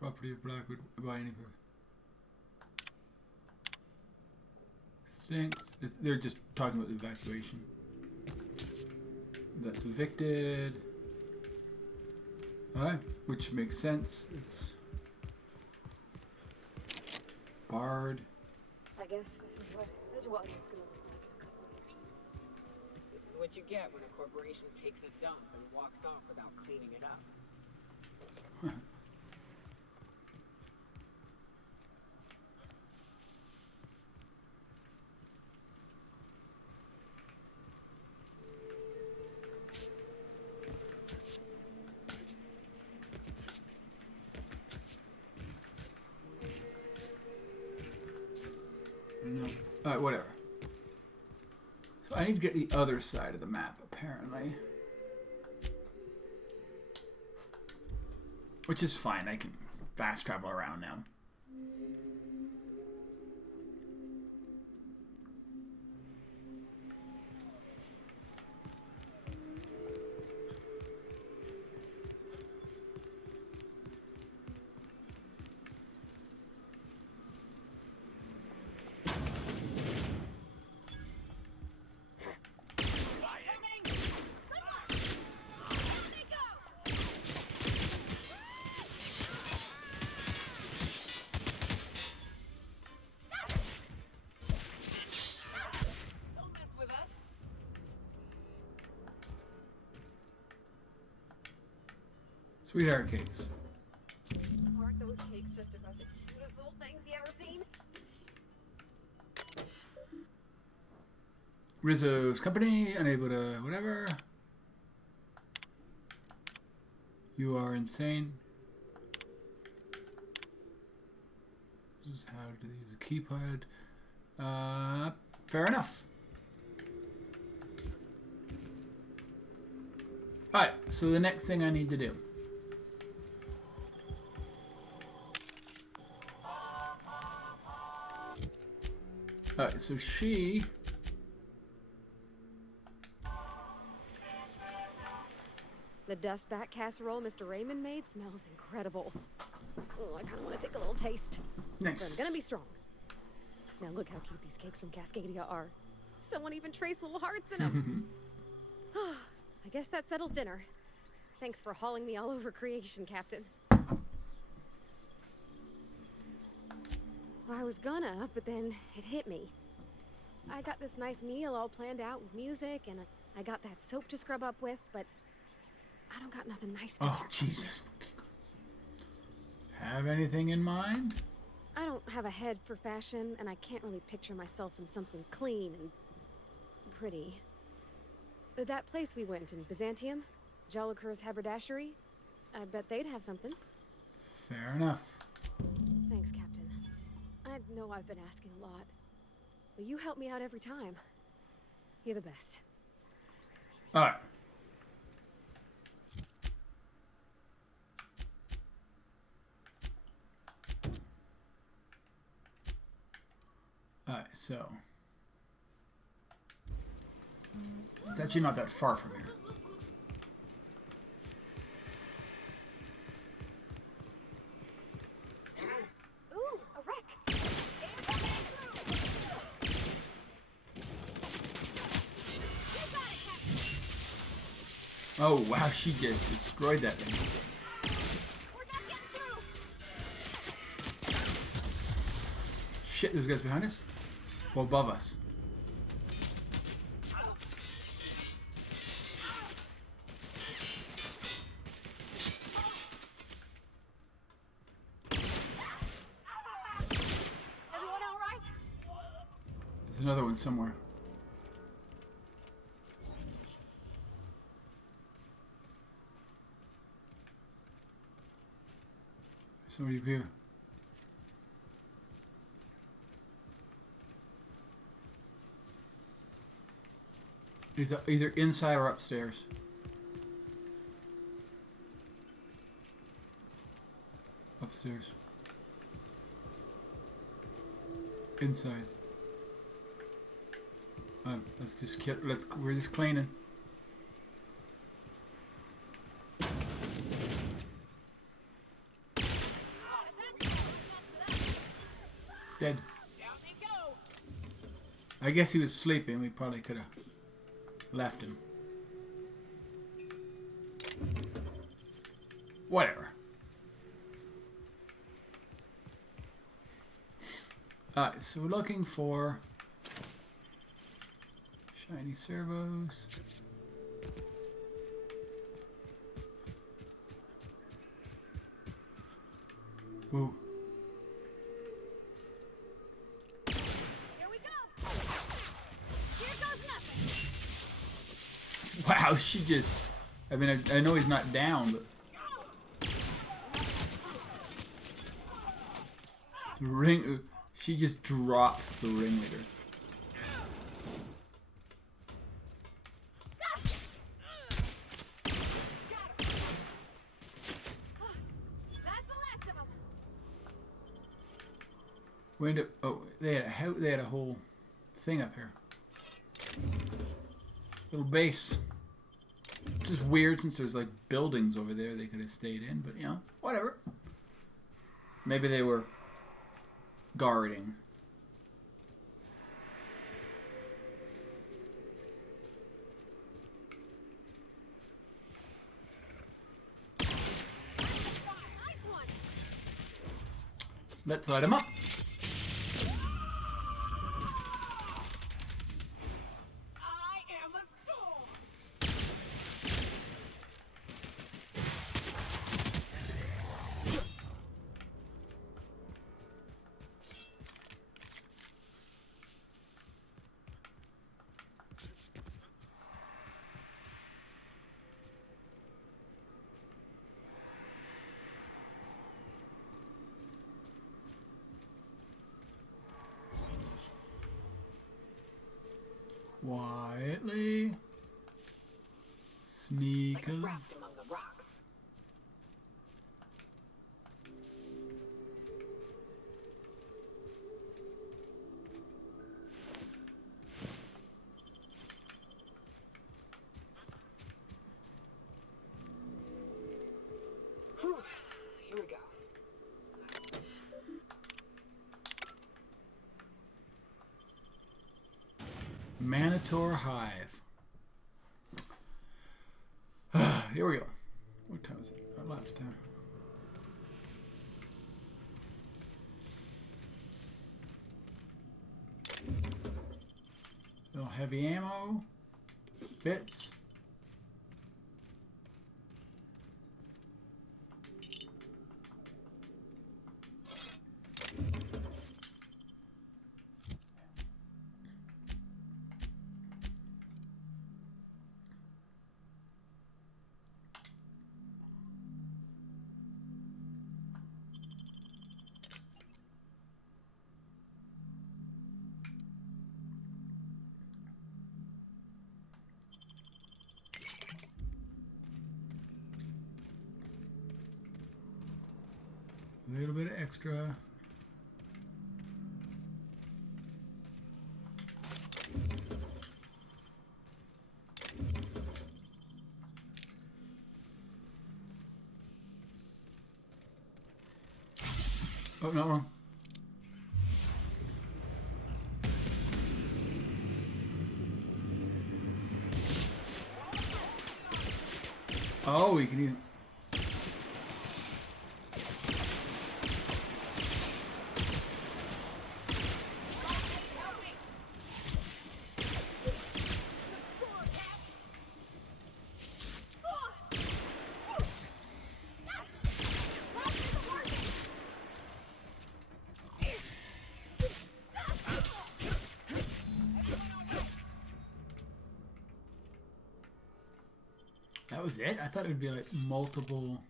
property of Blackwood, by any person. Stinks. They're just talking about the evacuation. That's evicted. Alright, which makes sense. It's barred. I guess this is what Edgewaters gonna look like in a couple of years. This is what you get when a corporation takes a dump and walks off without cleaning it up. No. Alright, whatever. So I need to get the other side of the map, apparently. Which is fine. I can fast travel around now. Sweetheart cakes. Aren't those cakes just about the cutest little things you ever seen? Rizzo's company, unable to whatever. You are insane. This is how to use a keypad. Fair enough. Alright, so the next thing I need to do. Alright, so she... The dust back casserole Mr. Raymond made smells incredible. Oh, I kind of want to take a little taste. Nice. But I'm gonna be strong. Now look how cute these cakes from Cascadia are. Someone even traced little hearts in them. I guess that settles dinner. Thanks for hauling me all over creation, Captain. Well, I was gonna, but then it hit me. I got this nice meal all planned out with music, and I got that soap to scrub up with, but I don't got nothing nice to Oh, Jesus. Have anything in mind? I don't have a head for fashion, and I can't really picture myself in something clean and pretty. That place we went in Byzantium, Jolicoeur's haberdashery, I bet they'd have something. Fair enough. Thanks, Captain. I know I've been asking a lot, but you help me out every time. You're the best. Alright. Alright, so... It's actually not that far from here. Ooh, a wreck! Oh wow, she just destroyed that thing. Shit, those guys behind us? Well, above us. Everyone all right? There's another one somewhere. Somebody up here. He's either inside or upstairs. Upstairs. Inside. Let's just we're just cleaning. Dead. I guess he was sleeping. We probably could have left him. Whatever. Alright, so we're looking for shiny servos. Whoa. Here we go. Here goes nothing. Wow, she just... I mean, I know he's not down, but... She just drops the ringleader. They had a whole thing up here. Little base. Just weird since there's like buildings over there they could have stayed in, but you know, whatever. Maybe they were guarding. Let's light him up. Quietly, sneakily. Wrapped among the rocks. Whew. Here we go. Manitor Hive. Here we go. What time is it? Lots of time. Little heavy ammo. Bits. A little bit of extra. Oh, no, wrong. Oh, we can even... That was it? I thought it would be like multiple...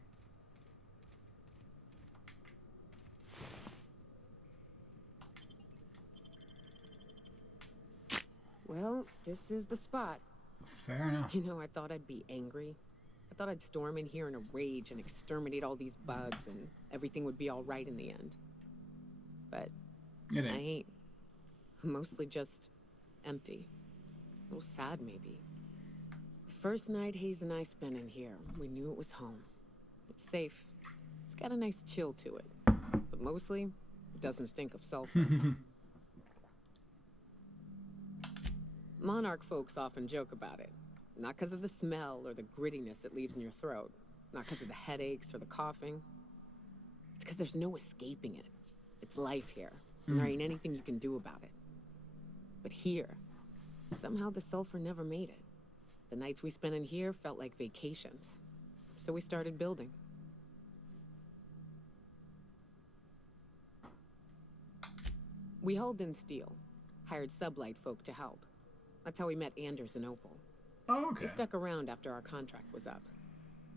Well, this is the spot. Fair enough. You know, I thought I'd be angry. I thought I'd storm in here in a rage and exterminate all these bugs and everything would be all right in the end. But It I ain't. ain't. I'm mostly just empty. A little sad, maybe. The first night Hayes and I spent in here, we knew it was home. It's safe. It's got a nice chill to it. But mostly, it doesn't stink of sulfur. Monarch folks often joke about it. Not because of the smell or the grittiness it leaves in your throat. Not because of the headaches or the coughing. It's because there's no escaping it. It's life here, and there ain't anything you can do about it. But here, somehow the sulfur never made it. The nights we spent in here felt like vacations. So we started building. We hauled in steel, hired sublight folk to help. That's how we met Anders and Opal. Oh, okay. They stuck around after our contract was up.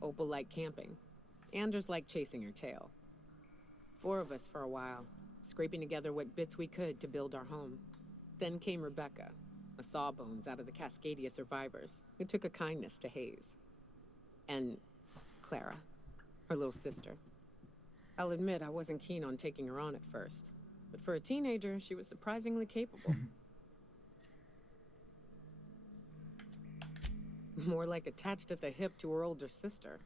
Opal liked camping. Anders liked chasing her tail. 4 of us for a while, scraping together what bits we could to build our home. Then came Rebecca, a sawbones out of the Cascadia survivors, who took a kindness to Hayes. And Clara, her little sister. I'll admit I wasn't keen on taking her on at first, but for a teenager, she was surprisingly capable. More like attached at the hip to her older sister.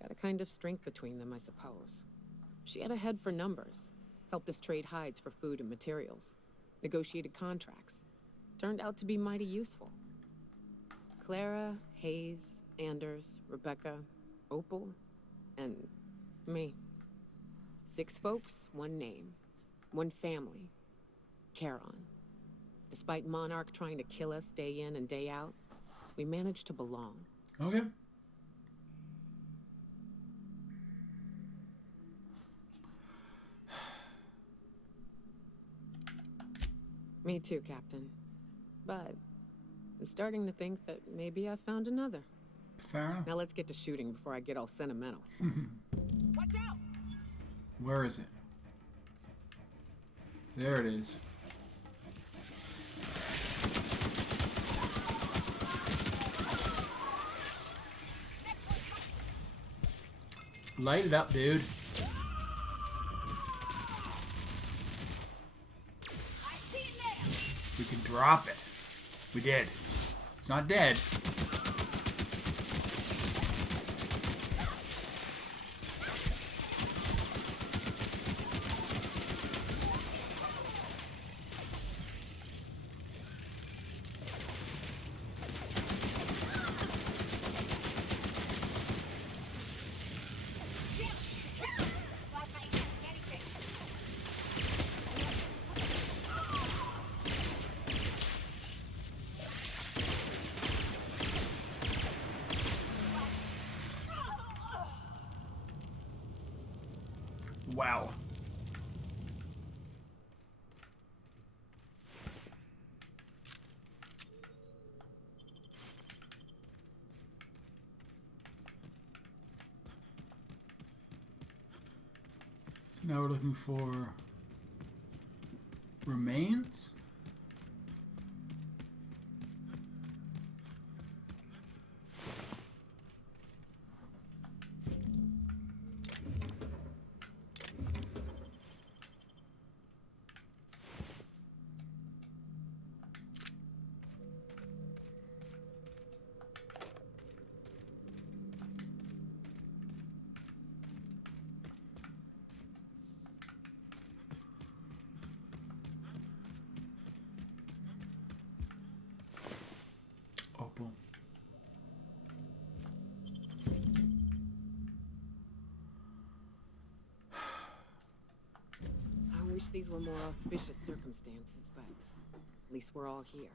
Got a kind of strength between them, I suppose. She had a head for numbers, helped us trade hides for food and materials, negotiated contracts. Turned out to be mighty useful. Clara, Hayes, Anders, Rebecca, Opal, and me. 6 folks, 1 name, 1 family. Charon. Despite Monarch trying to kill us day in and day out, we managed to belong. Okay. Me too, Captain. But I'm starting to think that maybe I found another. Fair enough. Now let's get to shooting before I get all sentimental. Watch out! Where is it? There it is. Light it up, dude. We can drop it. We did. It's not dead. Wow. So now we're looking for remains. Opal. I wish these were more auspicious circumstances, but at least we're all here.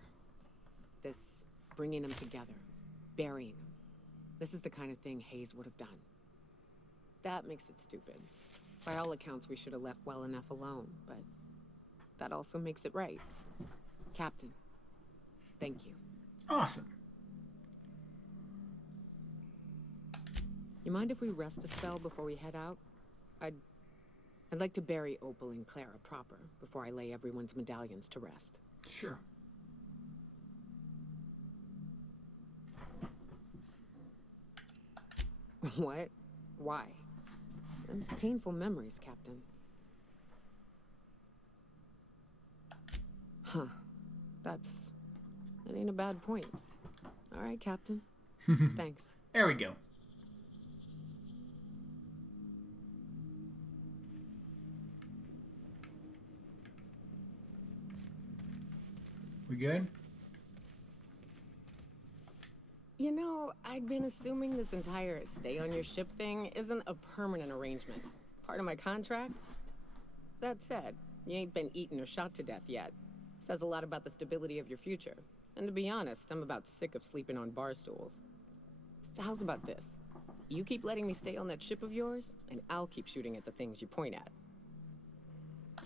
This bringing them together, burying them. This is the kind of thing Hayes would have done. That makes it stupid. By all accounts, we should have left well enough alone, but that also makes it right. Captain, thank you. Awesome. You mind if we rest a spell before we head out? I'd like to bury Opal and Clara proper before I lay everyone's medallions to rest. Sure. What? Why? Them's painful memories, Captain. Huh. That ain't a bad point. All right, Captain. Thanks. There we go. We good? You know, I'd been assuming this entire stay on your ship thing isn't a permanent arrangement. Part of my contract? That said, you ain't been eaten or shot to death yet. Says a lot about the stability of your future. And to be honest, I'm about sick of sleeping on bar stools. So how's about this? You keep letting me stay on that ship of yours, and I'll keep shooting at the things you point at.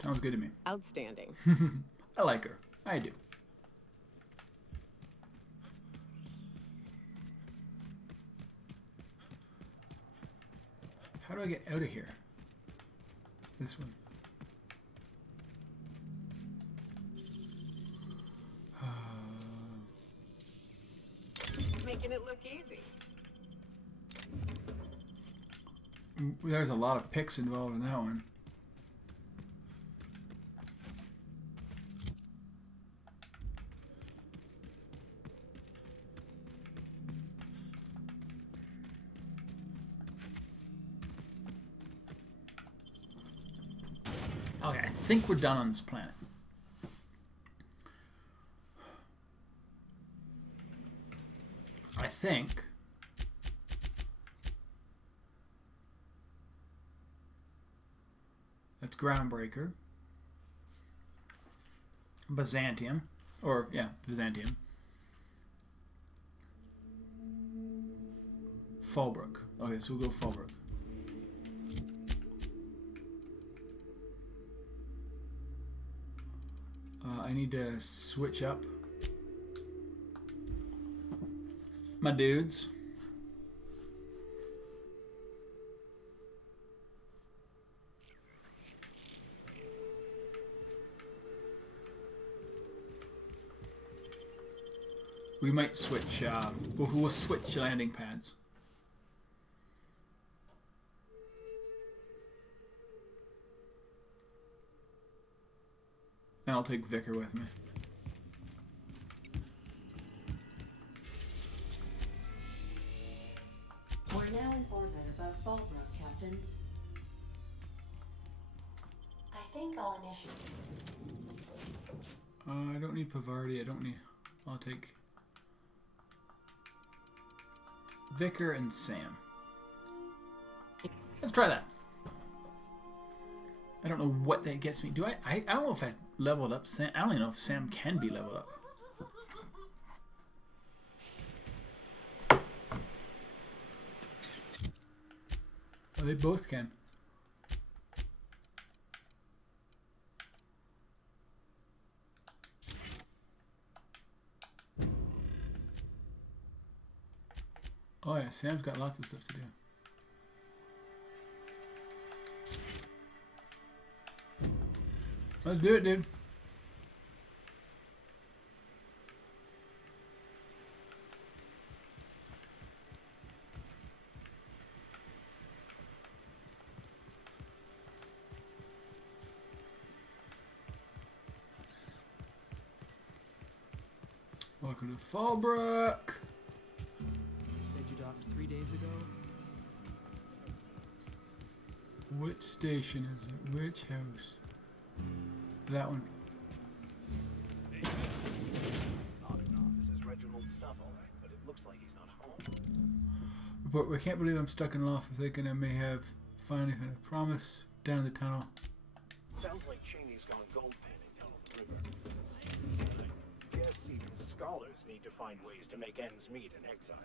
Sounds good to me. Outstanding. I like her. I do. How do I get out of here? This one. Making it look easy. There's a lot of picks involved in that one. Okay, I think we're done on this planet. I think. That's Groundbreaker. Byzantium. Or, yeah, Byzantium. Fallbrook. Okay, so we'll go Fallbrook. I need to switch up my dudes. We might switch, we'll switch landing pads. And I'll take Vicar with me. We're now in orbit above Fallbrook, Captain. I think I'll initiate. I don't need Pavardi. I don't need... I'll take Vicar and Sam. Let's try that. I don't know what that gets me. Do I don't know if I leveled up Sam. I don't even know if Sam can be leveled up. Oh, they both can. Oh yeah, Sam's got lots of stuff to do. Let's do it, dude. Welcome to Fallbrook. You said you docked 3 days ago? Which station is it? Which house? That one. This is Reginald's stuff, all right, but it looks like he's not home. But we can't believe I'm stuck in Loft. Thinking I may have finally found a promise down in the tunnel. Sounds like Cheney's gone gold panning down on the river. I guess even scholars need to find ways to make ends meet in exile.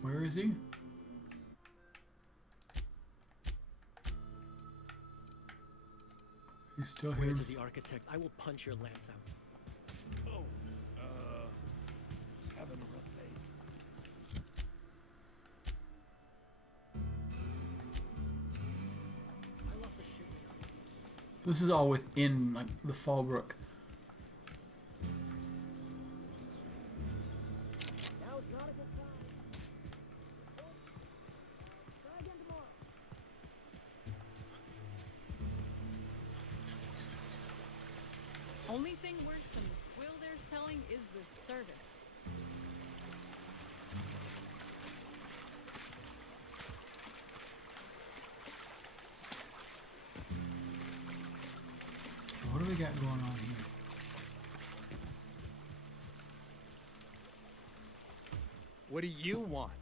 Where is he? He's still here. Words of the architect. I will punch your lamps out. Oh, having a rough day. I lost a ship. So this is all within like the Fallbrook. Now it's not a good Only thing worse than the swill they're selling is the service. What do we got going on here? What do you want?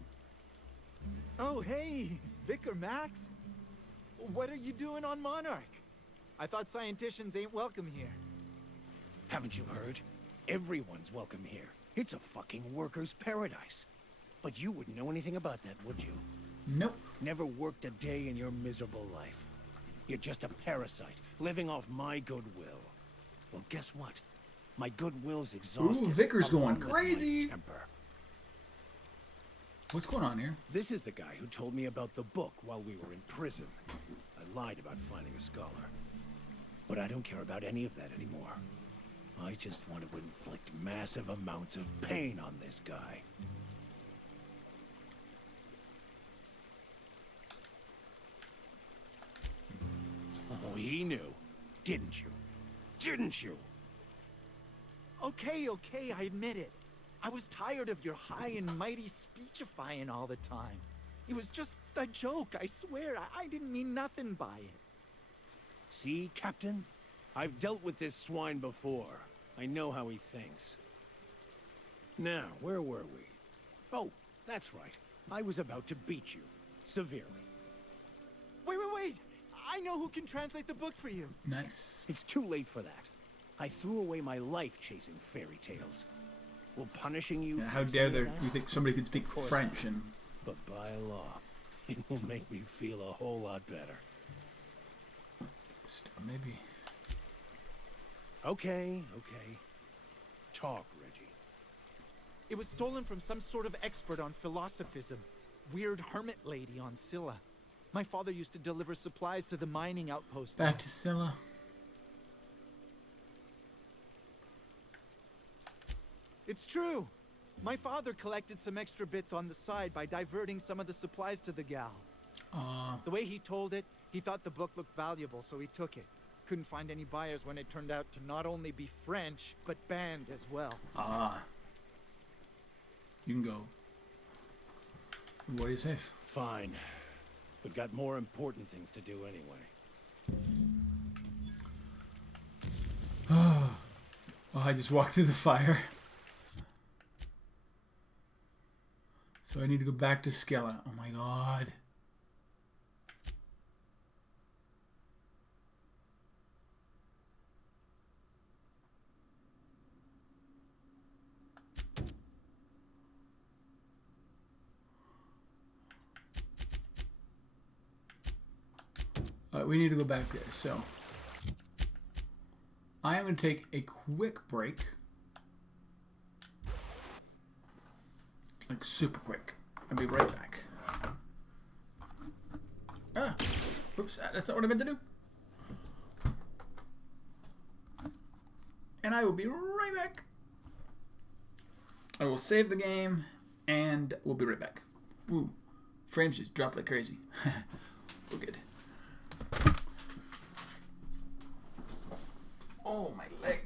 Oh, hey, Vicar Max. What are you doing on Monarch? I thought scienticians ain't welcome here. Haven't you heard? Everyone's welcome here. It's a fucking worker's paradise. But you wouldn't know anything about that, would you? Nope. Never worked a day in your miserable life. You're just a parasite, living off my goodwill. Well, guess what? My goodwill's exhausted. Ooh, Vicar's along going with crazy. my temper. What's going on here? This is the guy who told me about the book while we were in prison. I lied about finding a scholar. But I don't care about any of that anymore. I just want to inflict massive amounts of pain on this guy. Oh, he knew. Didn't you? Didn't you? Okay, I admit it. I was tired of your high and mighty speechifying all the time. It was just a joke, I swear. I didn't mean nothing by it. See, Captain? I've dealt with this swine before. I know how he thinks. Now, where were we? Oh, that's right. I was about to beat you. Severely. Wait! I know who can translate the book for you. Nice. It's too late for that. I threw away my life chasing fairy tales. Will punishing you... Yeah, how fix dare any of there? that? You think somebody could speak Of course French not. and... But by law, it will make me feel a whole lot better. Maybe. Okay. Talk, Reggie. It was stolen from some sort of expert on philosophism. Weird hermit lady on Scylla. My father used to deliver supplies to the mining outpost. Back to Scylla. It's true. My father collected some extra bits on the side by diverting some of the supplies to the gal. The way he told it, he thought the book looked valuable, so he took it. Couldn't find any buyers when it turned out to not only be French, but banned as well. You can go. What do you say? Fine. We've got more important things to do anyway. Oh, I just walked through the fire. So I need to go back to Scylla. Oh my god. We need to go back there, so I am going to take a quick break. Like super quick. I'll be right back. Oops, that's not what I meant to do. And I will be right back. I will save the game and we'll be right back. Ooh, frames just dropped like crazy. We're good. Oh, my leg.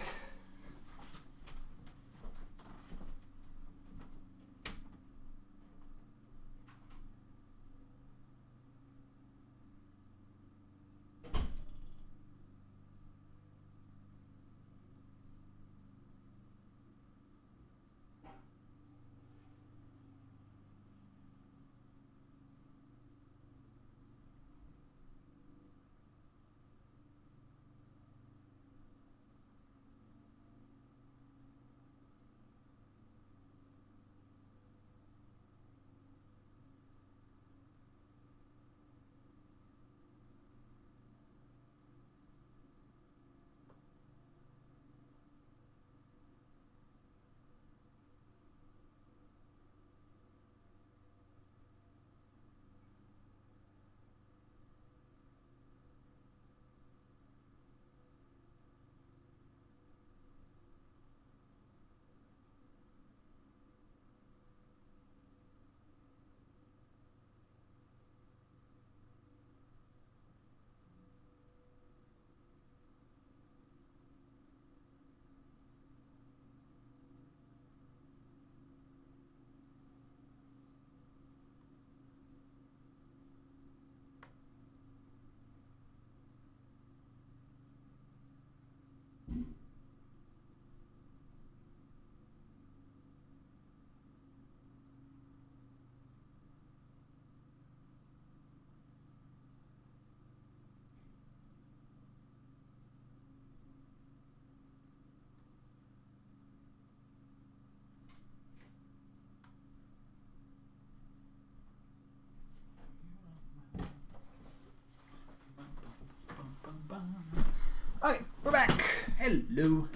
Hello.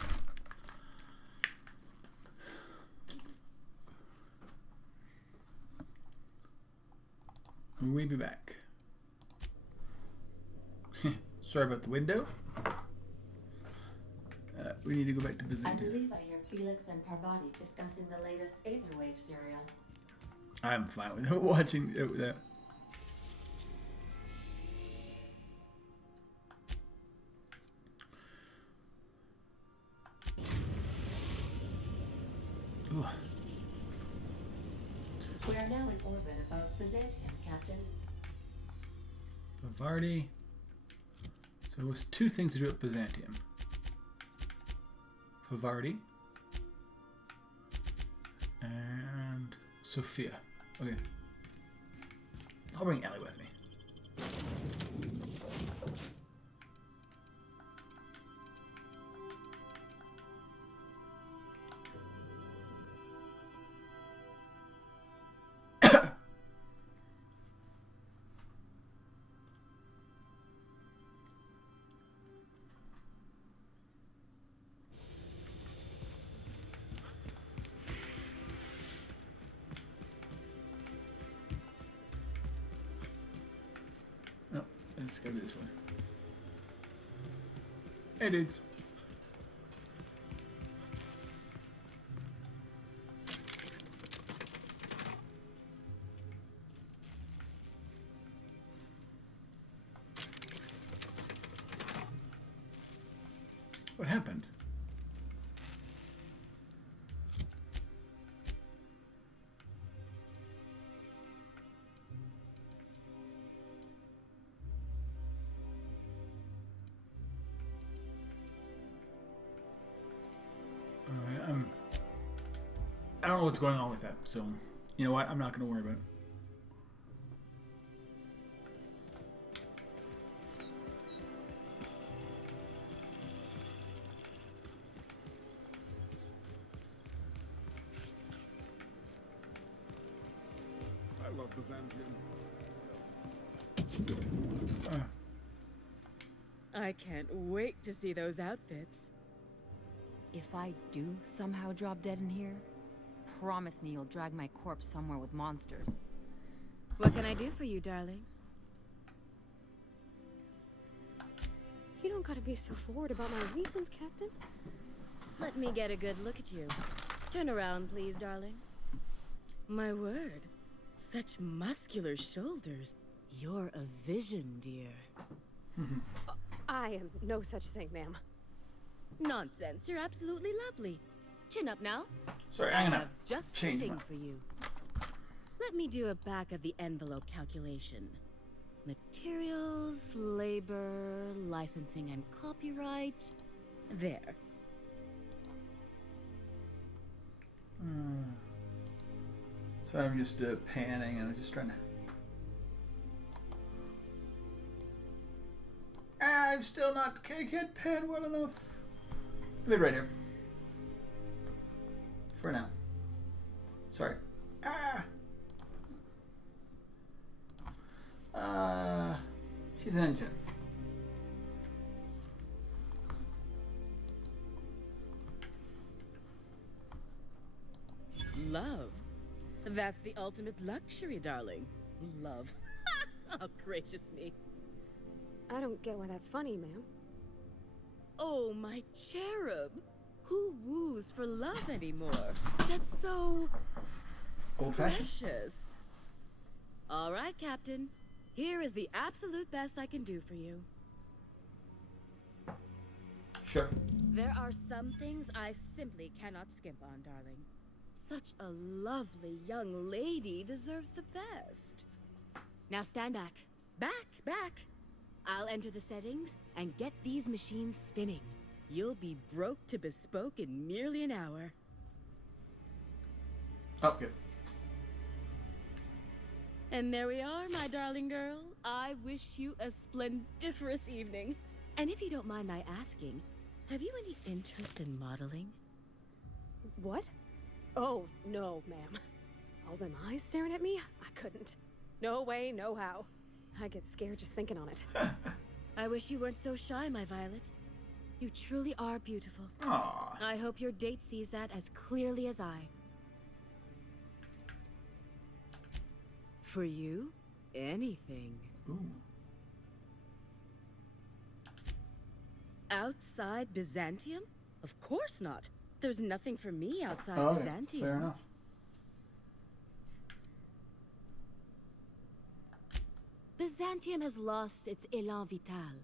We'll be back. Sorry about the window. We need to go back to I Byzantium. believe I hear Felix and Parvati discussing the latest Aetherwave serial. I'm fine with watching that. Ooh. We are now in orbit above Byzantium, Captain. Bavardi. So it was two things to do with Byzantium. Bavardi. And Sophia. Okay. I'll bring Ellie with me. Let's go this way. Hey, dudes. What happened? I don't know what's going on with that, so you know what? I'm not going to worry about it. I love Byzantium. I can't wait to see those outfits. If I do somehow drop dead in here, promise me you'll drag my corpse somewhere with monsters. What can I do for you, darling? You don't gotta be so forward about my reasons, Captain. Let me get a good look at you. Turn around, please, darling. My word. Such muscular shoulders. You're a vision, dear. I am no such thing, ma'am. Nonsense. You're absolutely lovely. Chin up now. Sorry, I I'm gonna have just the change thing my... for you. Let me do a back of the envelope calculation. Materials, labor, licensing and copyright. There. So I'm just panning and I'm just trying to... I'm still not... I can't pan well enough. Let me right here. For now. Sorry. She's an engine. Love. That's the ultimate luxury, darling. Love. Oh, gracious me. I don't get why that's funny, ma'am. Oh, my cherub. Who woos for love anymore? That's so... old-fashioned. precious. All right, Captain. Here is the absolute best I can do for you. Sure. There are some things I simply cannot skimp on, darling. Such a lovely young lady deserves the best. Now stand back. Back! I'll enter the settings and get these machines spinning. You'll be broke to bespoke in merely an hour. Oh, good. And there we are, my darling girl. I wish you a splendiferous evening. And if you don't mind my asking, have you any interest in modeling? What? Oh, no, ma'am. All them eyes staring at me? I couldn't. No way, no how. I get scared just thinking on it. I wish you weren't so shy, my Violet. You truly are beautiful. Aww. I hope your date sees that as clearly as I. For you, anything. Ooh. Outside Byzantium? Of course not. There's nothing for me outside Okay, Byzantium. fair enough. Byzantium has lost its élan vital.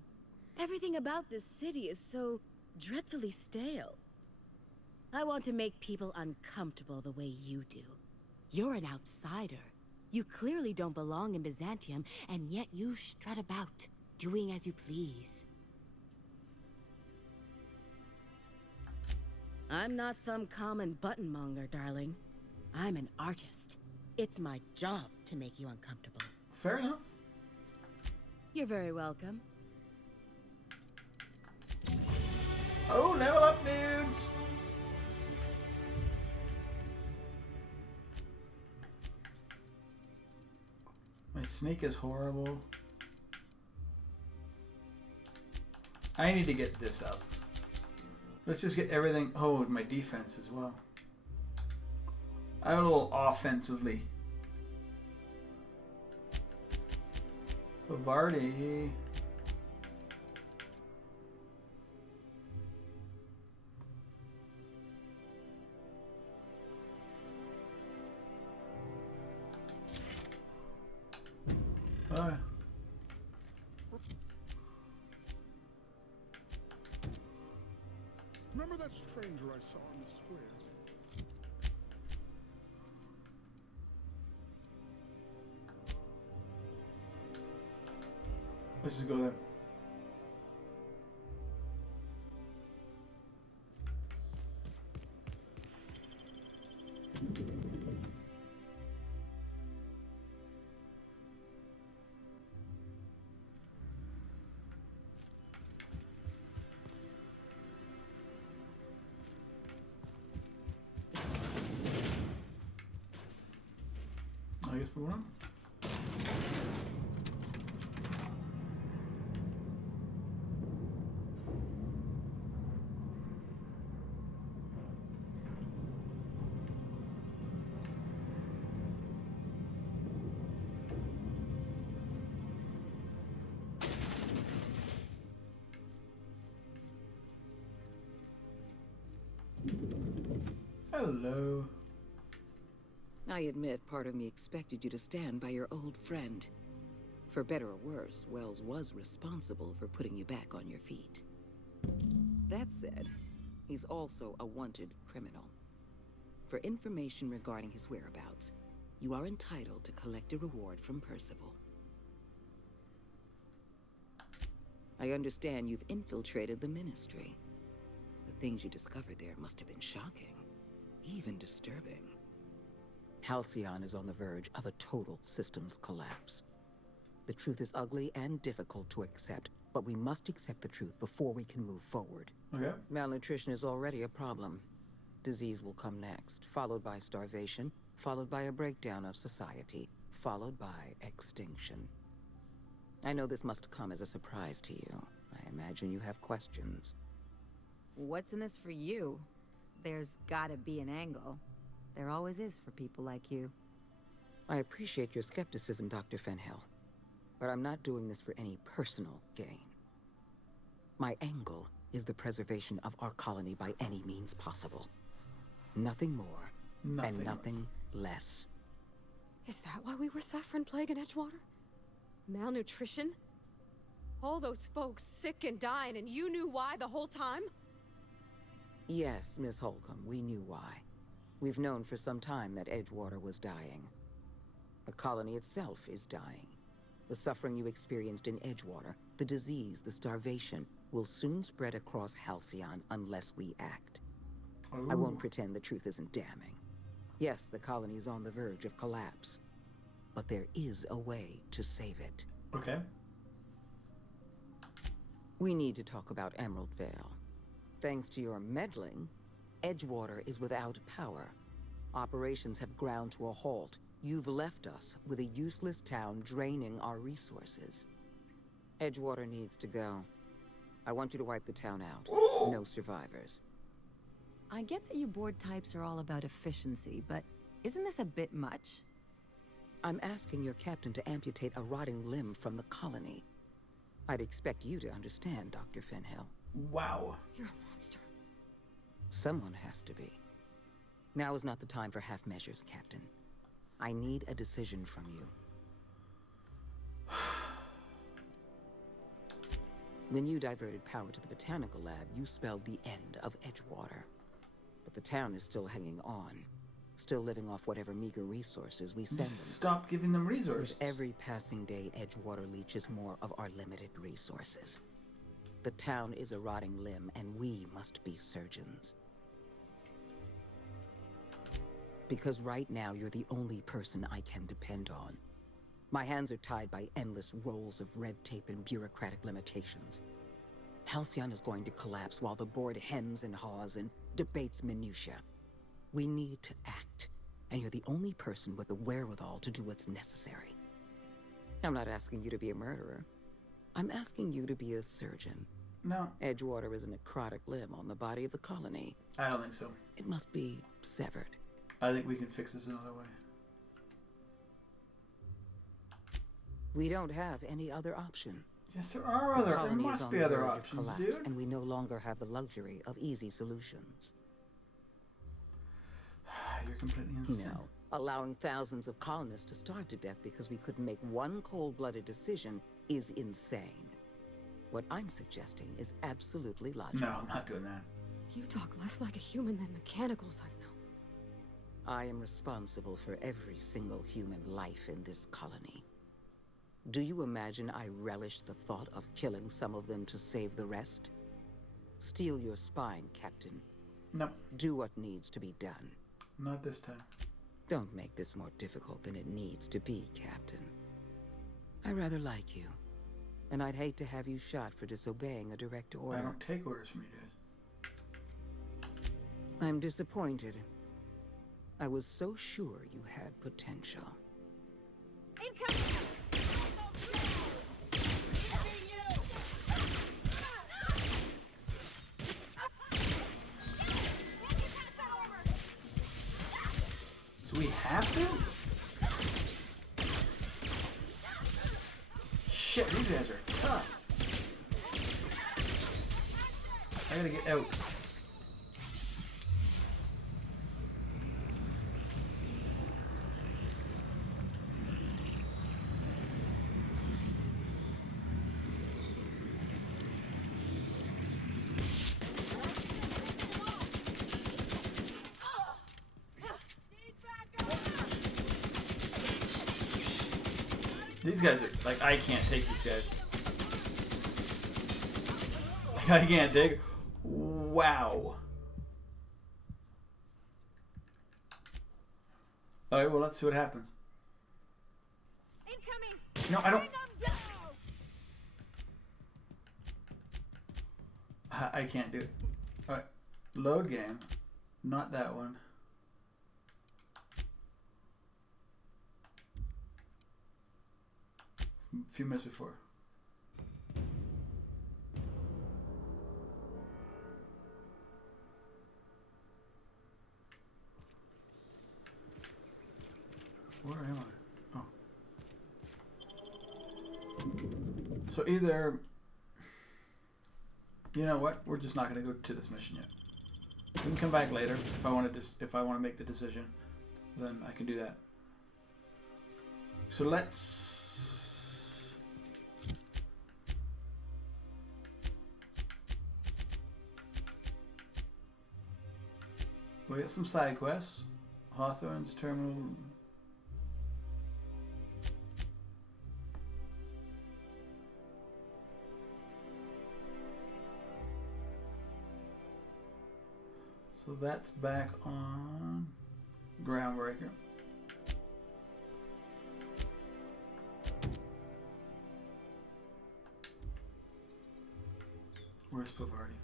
Everything about this city is so dreadfully stale. I want to make people uncomfortable the way you do. You're an outsider. You clearly don't belong in Byzantium, and yet you strut about, doing as you please. I'm not some common buttonmonger, darling. I'm an artist. It's my job to make you uncomfortable. Fair enough. You're very welcome. Oh, level up, dudes! My snake is horrible. I need to get this up. Let's just get everything. Oh, my defense as well. I have a little offensively. Vardy. Remember that stranger I saw in the square? Let's just go there. I guess we're on. Hello. I admit part of me expected you to stand by your old friend. For better or worse, Wells was responsible for putting you back on your feet. That said, he's also a wanted criminal. For information regarding his whereabouts, you are entitled to collect a reward from Percival. I understand you've infiltrated the Ministry. The things you discovered there must have been shocking, even disturbing. Halcyon is on the verge of a total systems collapse. The truth is ugly and difficult to accept, but we must accept the truth before we can move forward. Okay. Malnutrition is already a problem. Disease will come next, followed by starvation, followed by a breakdown of society, followed by extinction. I know this must come as a surprise to you. I imagine you have questions. What's in this for you? There's gotta be an angle. There always is for people like you. I appreciate your skepticism, Dr. Fenhill, but I'm not doing this for any personal gain. My angle is the preservation of our colony by any means possible. Nothing more, and nothing less. Is that why we were suffering plague in Edgewater? Malnutrition? All those folks sick and dying, and you knew why the whole time? Yes, Miss Holcomb, we knew why. We've known for some time that Edgewater was dying. The colony itself is dying. The suffering you experienced in Edgewater, the disease, the starvation, will soon spread across Halcyon unless we act. Ooh. I won't pretend the truth isn't damning. Yes, the colony is on the verge of collapse, but there is a way to save it. Okay. We need to talk about Emerald Vale. Thanks to your meddling, Edgewater is without power. Operations have ground to a halt. You've left us with a useless town draining our resources. Edgewater needs to go. I want you to wipe the town out. No survivors. I get that you board types are all about efficiency, but isn't this a bit much? I'm asking your captain to amputate a rotting limb from the colony. I'd expect you to understand, Dr. Fenhill. Wow. You're a monster. Someone has to be. Now is not the time for half measures, Captain. I need a decision from you. When you diverted power to the botanical lab, you spelled the end of Edgewater. But the town is still hanging on. Still living off whatever meager resources we send them. Stop giving them resources. With every passing day, Edgewater leeches more of our limited resources. The town is a rotting limb, and we must be surgeons. Because right now, you're the only person I can depend on. My hands are tied by endless rolls of red tape and bureaucratic limitations. Halcyon is going to collapse while the board hems and haws and debates minutiae. We need to act, and you're the only person with the wherewithal to do what's necessary. I'm not asking you to be a murderer. I'm asking you to be a surgeon. No. Edgewater is a necrotic limb on the body of the colony. I don't think so. It must be severed. I think we can fix this another way. We don't have any other option. Yes, there are other. There must be other options, dude. And we no longer have the luxury of easy solutions. You're completely insane. No. Allowing thousands of colonists to starve to death because we couldn't make one cold-blooded decision is insane. What I'm suggesting is absolutely logical. No, I'm not doing that. You talk less like a human than mechanicals I've known. I am responsible for every single human life in this colony. Do you imagine I relish the thought of killing some of them to save the rest? Steel your spine, Captain. No. Do what needs to be done. Not this time. Don't make this more difficult than it needs to be, Captain. I rather like you, and I'd hate to have you shot for disobeying a direct order. I don't take orders from you guys. I'm disappointed. I was so sure you had potential. Incoming! Do we have to? Shit, these guys are tough. I gotta get out. These guys are, like, I can't take these guys. I can't take. Wow. Alright, well, let's see what happens. Incoming! No, I don't. I can't do it. Alright. Load game. Not that one. A few minutes before. Where am I? Oh. So either, you know what? We're just not going to go to this mission yet. We can come back later if I want to make the decision. Then I can do that. So let's. We got some side quests. Hawthorne's terminal. So that's back on Groundbreaker. Where's Pavarti?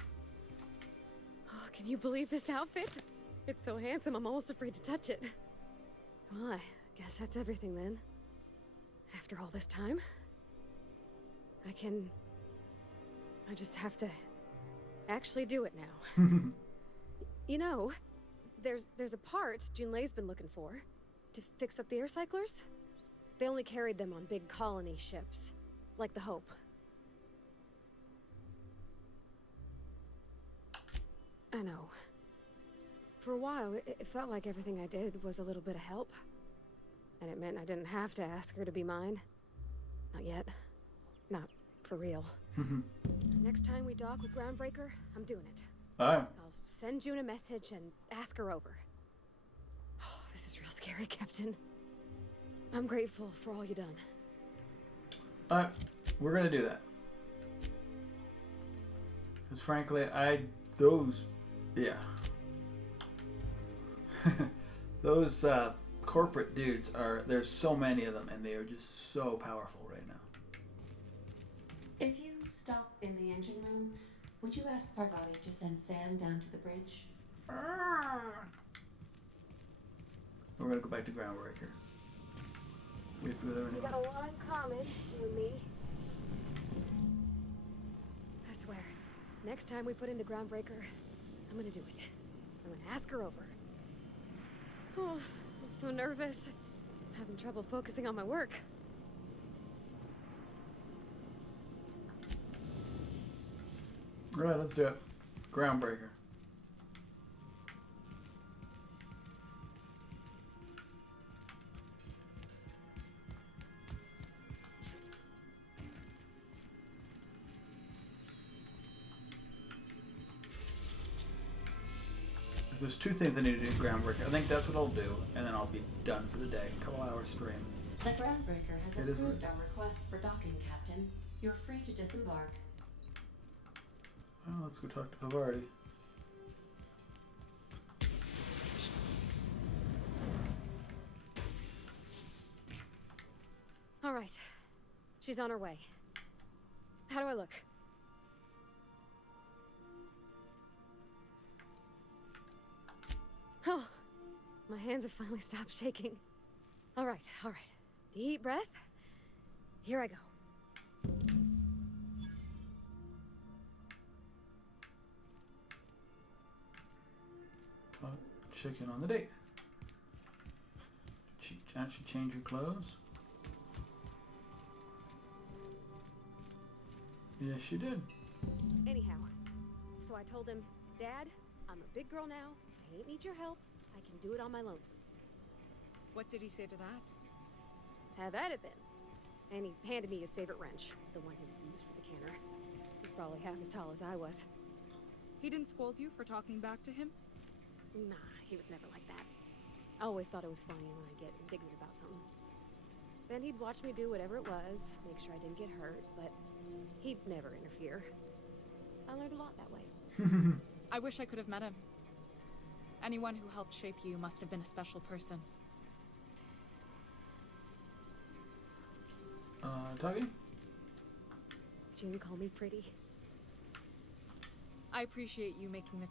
Oh, can you believe this outfit? It's so handsome, I'm almost afraid to touch it. Well, I guess that's everything then. After all this time, I can I just have to actually do it now. You know, there's a part Junlei's been looking for to fix up the air cyclers. They only carried them on big colony ships, like the Hope. I know. For a while, it felt like everything I did was a little bit of help. And it meant I didn't have to ask her to be mine. Not yet. Not for real. Next time we dock with Groundbreaker, I'm doing it. Alright. I'll send June a message and ask her over. Oh, this is real scary, Captain. I'm grateful for all you done. Alright, we're gonna do that. Because frankly, yeah. Those corporate dudes there's so many of them and they are just so powerful right now. If you stop in the engine room, would you ask Parvati to send Sam down to the bridge? We're gonna go back to Groundbreaker. We got a lot in common, you and me. I swear, next time we put into Groundbreaker, I'm gonna do it. I'm gonna ask her over. Oh, I'm so nervous. Having trouble focusing on my work. Alright, let's do it. Groundbreaker. There's two things I need to do at Groundbreaker. I think that's what I'll do, and then I'll be done for the day. A couple hours stream. The Groundbreaker has It is approved weird. our request for docking, Captain. You're free to disembark. Well, let's go talk to Pavarti. All right. She's on her way. How do I look? Oh, my hands have finally stopped shaking. All right, all right. Deep breath. Here I go. Check in on the date. Did she actually change her clothes? Yes, she did. Anyhow, so I told him, Dad, I'm a big girl now. I ain't need your help. I can do it on my lonesome. What did he say to that? Have at it then. And he handed me his favorite wrench, the one he used for the canner. He's probably half as tall as I was. He didn't scold you for talking back to him? Nah, he was never like that. I always thought it was funny when I get indignant about something. Then he'd watch me do whatever it was, make sure I didn't get hurt, but he'd never interfere. I learned a lot that way. I wish I could have met him. Anyone who helped shape you must have been a special person. Tuggy? June call me pretty. I appreciate you making the...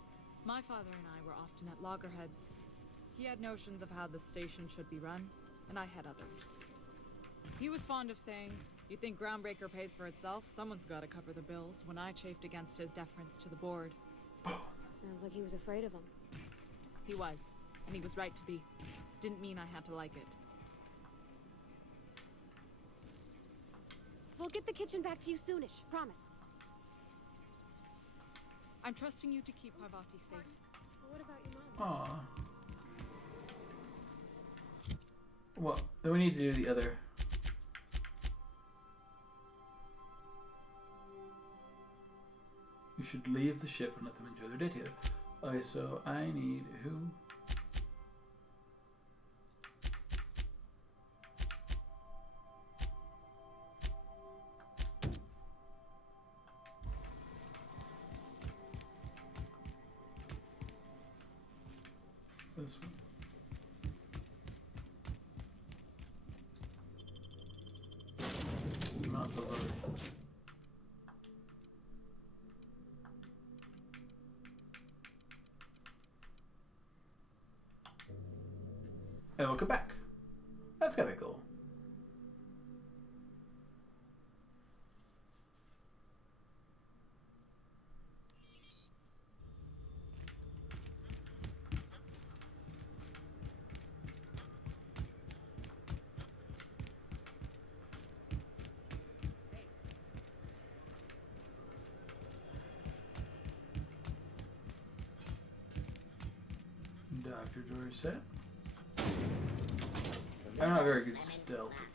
My father and I were often at loggerheads. He had notions of how the station should be run, and I had others. He was fond of saying, you think Groundbreaker pays for itself? Someone's got to cover the bills, when I chafed against his deference to the board. Sounds like he was afraid of him. He was, and he was right to be. Didn't mean I had to like it. We'll get the kitchen back to you soonish, promise. I'm trusting you to keep Parvati safe. What about your mom? Aw. Well, then we need to do the other. You should leave the ship and let them enjoy their day together. Okay, so I need who? This one. Not the other. And we'll come back. That's kind of cool. Dr. Dorset. I'm not very good stealthy.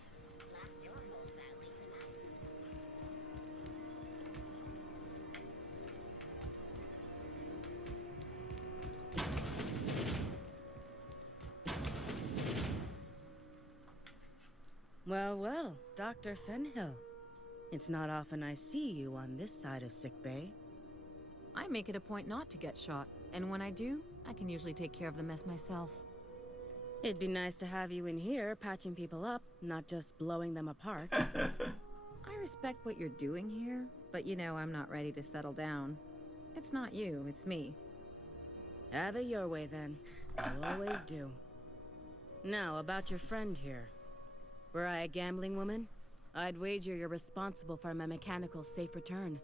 Well, well, Dr. Fenhill. It's not often I see you on this side of sickbay. I make it a point not to get shot, and when I do, I can usually take care of the mess myself. It'd be nice to have you in here patching people up, not just blowing them apart. I respect what you're doing here, but you know I'm not ready to settle down. It's not you, it's me. Have it your way then. You always do. Now, about your friend here. Were I a gambling woman, I'd wager you're responsible for my mechanical safe return.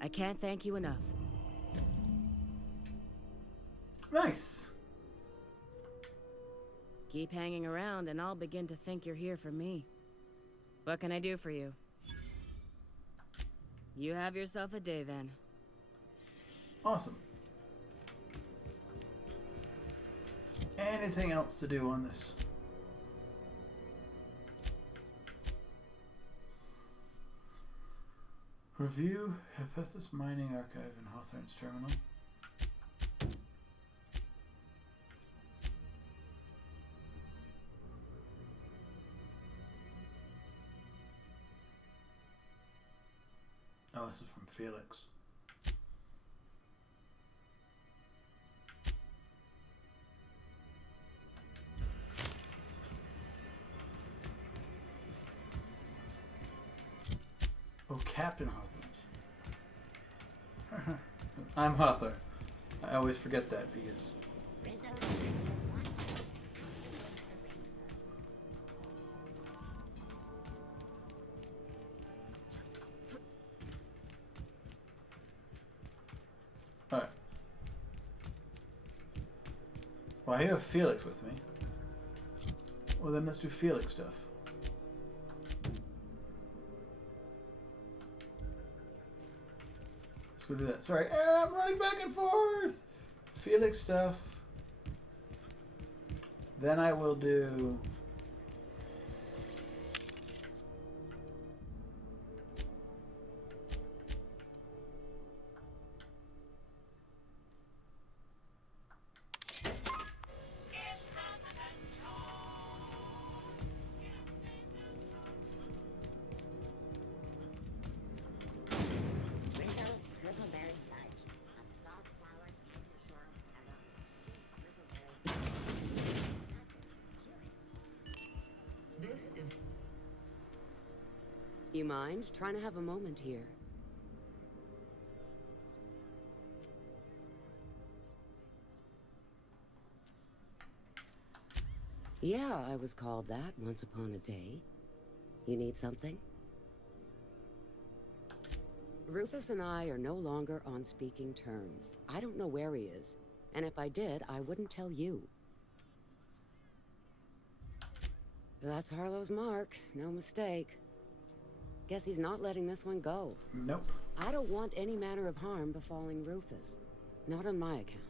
I can't thank you enough. Nice. Keep hanging around and I'll begin to think you're here for me. What can I do for you? You have yourself a day then. Awesome. Anything else to do on this? Review Hephaestus Mining Archive in Hawthorne's terminal. Oh, this is from Felix. Oh, Captain Hawthorne. I'm Hawthorne. I always forget that because... Alright. Well, I have Felix with me. Well, then let's do Felix stuff. Let's go do that. Sorry, I'm running back and forth. Felix stuff. Then I will do... You mind trying to have a moment here? Yeah, I was called that once upon a day. You need something? Rufus and I are no longer on speaking terms. I don't know where he is, and if I did, I wouldn't tell you. That's Harlow's mark, no mistake. Guess he's not letting this one go. Nope. I don't want any manner of harm befalling Rufus. Not on my account.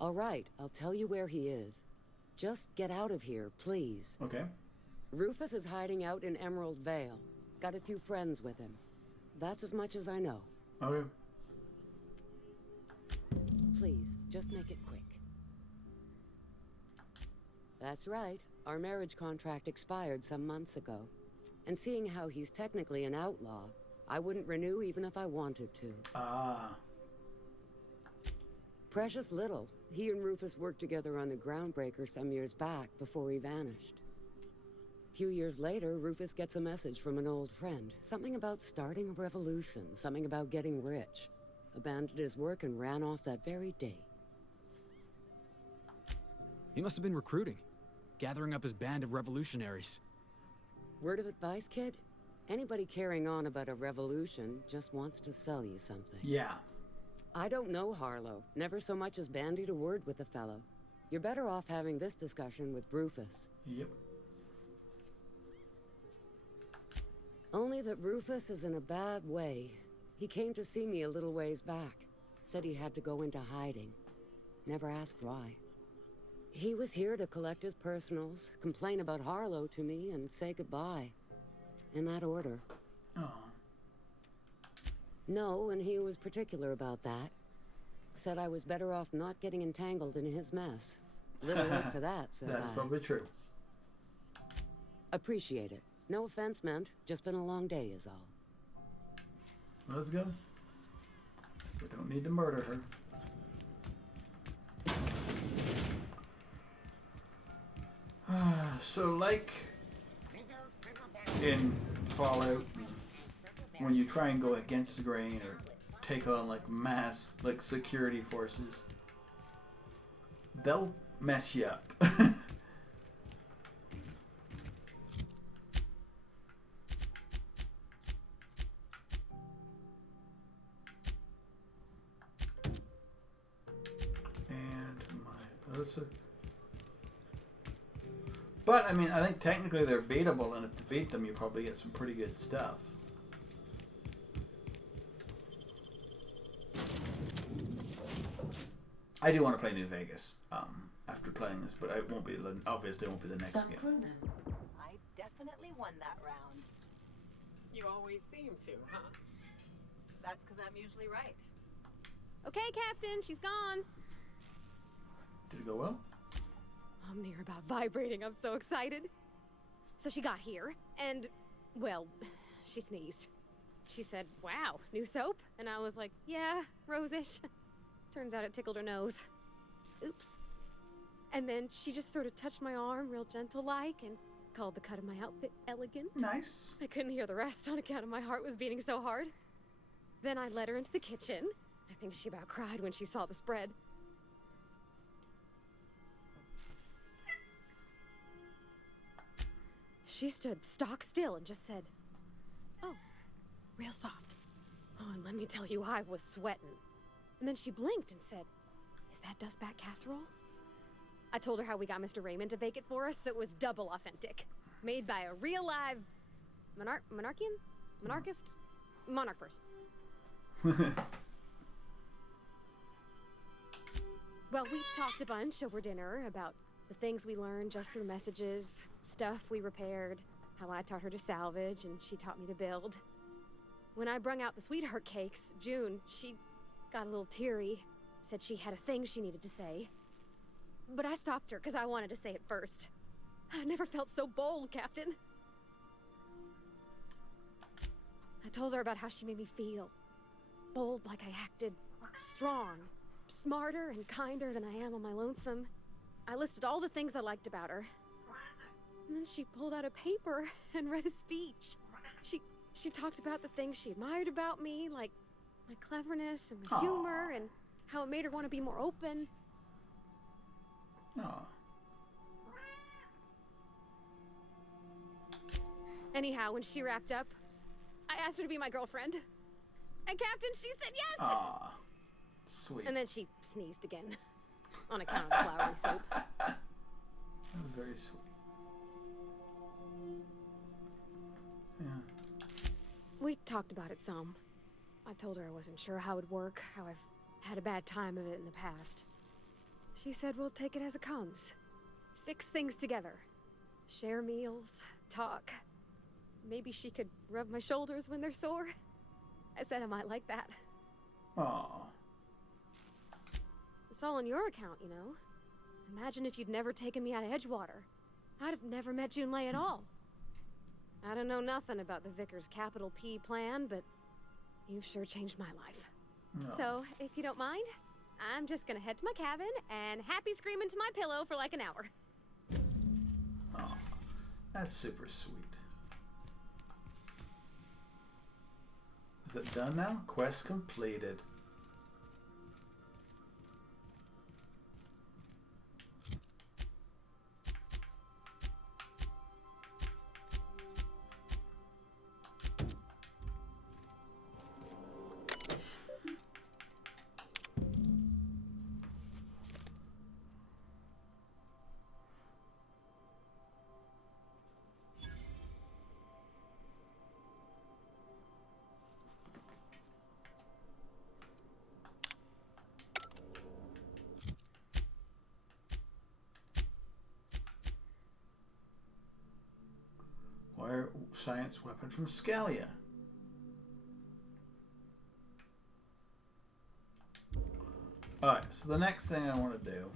All right, I'll tell you where he is. Just get out of here, please. Okay. Rufus is hiding out in Emerald Vale. Got a few friends with him. That's as much as I know. Okay. Please, just make it quick. That's right. Our marriage contract expired some months ago. And seeing how he's technically an outlaw, I wouldn't renew even if I wanted to. Ah. Precious little. He and Rufus worked together on the Groundbreaker some years back before he vanished. A few years later, Rufus gets a message from an old friend. Something about starting a revolution, something about getting rich. Abandoned his work and ran off that very day. He must have been recruiting, gathering up his band of revolutionaries. Word of advice, kid? Anybody carrying on about a revolution just wants to sell you something. Yeah. I don't know Harlow. Never so much as bandied a word with the fellow. You're better off having this discussion with Rufus. Yep. Only that Rufus is in a bad way. He came to see me a little ways back. Said he had to go into hiding. Never asked why. He was here to collect his personals, complain about Harlow to me, and say goodbye. In that order. Oh. No, and he was particular about that. Said I was better off not getting entangled in his mess. Little late for that, says That's I. probably true. Appreciate it. No offense meant. Just been a long day is all. Let's go. We don't need to murder her. So, like in Fallout, when you try and go against the grain or take on like mass like security forces, they'll mess you up. But, I mean, I think technically they're beatable, and if you beat them, you probably get some pretty good stuff. I do want to play New Vegas after playing this, but it won't be obviously it won't be the next game. crewmen. I definitely won that round. You always seem to, huh? That's because I'm usually right. Okay, Captain, she's gone. Did it go well? I'm near about vibrating. I'm so excited. So she got here, and, well, she sneezed. She said, "Wow, new soap?" And I was like, "Yeah, rosish." Turns out it tickled her nose. Oops. And then she just sort of touched my arm real gentle-like and called the cut of my outfit elegant. Nice. I couldn't hear the rest on account of my heart was beating so hard. Then I led her into the kitchen. I think she about cried when she saw the spread. She stood stock still and just said, "Oh, real soft." Oh, and let me tell you, I was sweating. And then she blinked and said, "Is that dustback casserole?" I told her how we got Mr. Raymond to bake it for us, so it was double authentic. Made by a real live monarch person. Well, we talked a bunch over dinner about the things we learned just through messages, stuff we repaired, how I taught her to salvage and she taught me to build. When I brung out the sweetheart cakes, June, she got a little teary, said she had a thing she needed to say. But I stopped her because I wanted to say it first. I never felt so bold, Captain. I told her about how she made me feel. Bold like I acted, strong, smarter and kinder than I am on my lonesome. I listed all the things I liked about her. And then she pulled out a paper and read a speech. She talked about the things she admired about me, like my cleverness and my humor, and how it made her want to be more open. Aww. Anyhow, when she wrapped up, I asked her to be my girlfriend. And Captain, she said yes! Aww. Sweet. And then she sneezed again. On account of flowery soap. That was very sweet. Yeah. We talked about it some. I told her I wasn't sure how it would work, how I've had a bad time of it in the past. She said we'll take it as it comes. Fix things together. Share meals, talk. Maybe she could rub my shoulders when they're sore. I said I might like that. Aww. It's all on your account, you know. Imagine if you'd never taken me out of Edgewater. I'd have never met Junlei at all. I don't know nothing about the Vickers capital P plan, but you've sure changed my life. No. So, if you don't mind, I'm just gonna head to my cabin and happy scream into my pillow for like an hour. Aw, that's super sweet. Is it done now? Quest completed. science weapon from Scalia. Alright, so the next thing I want to do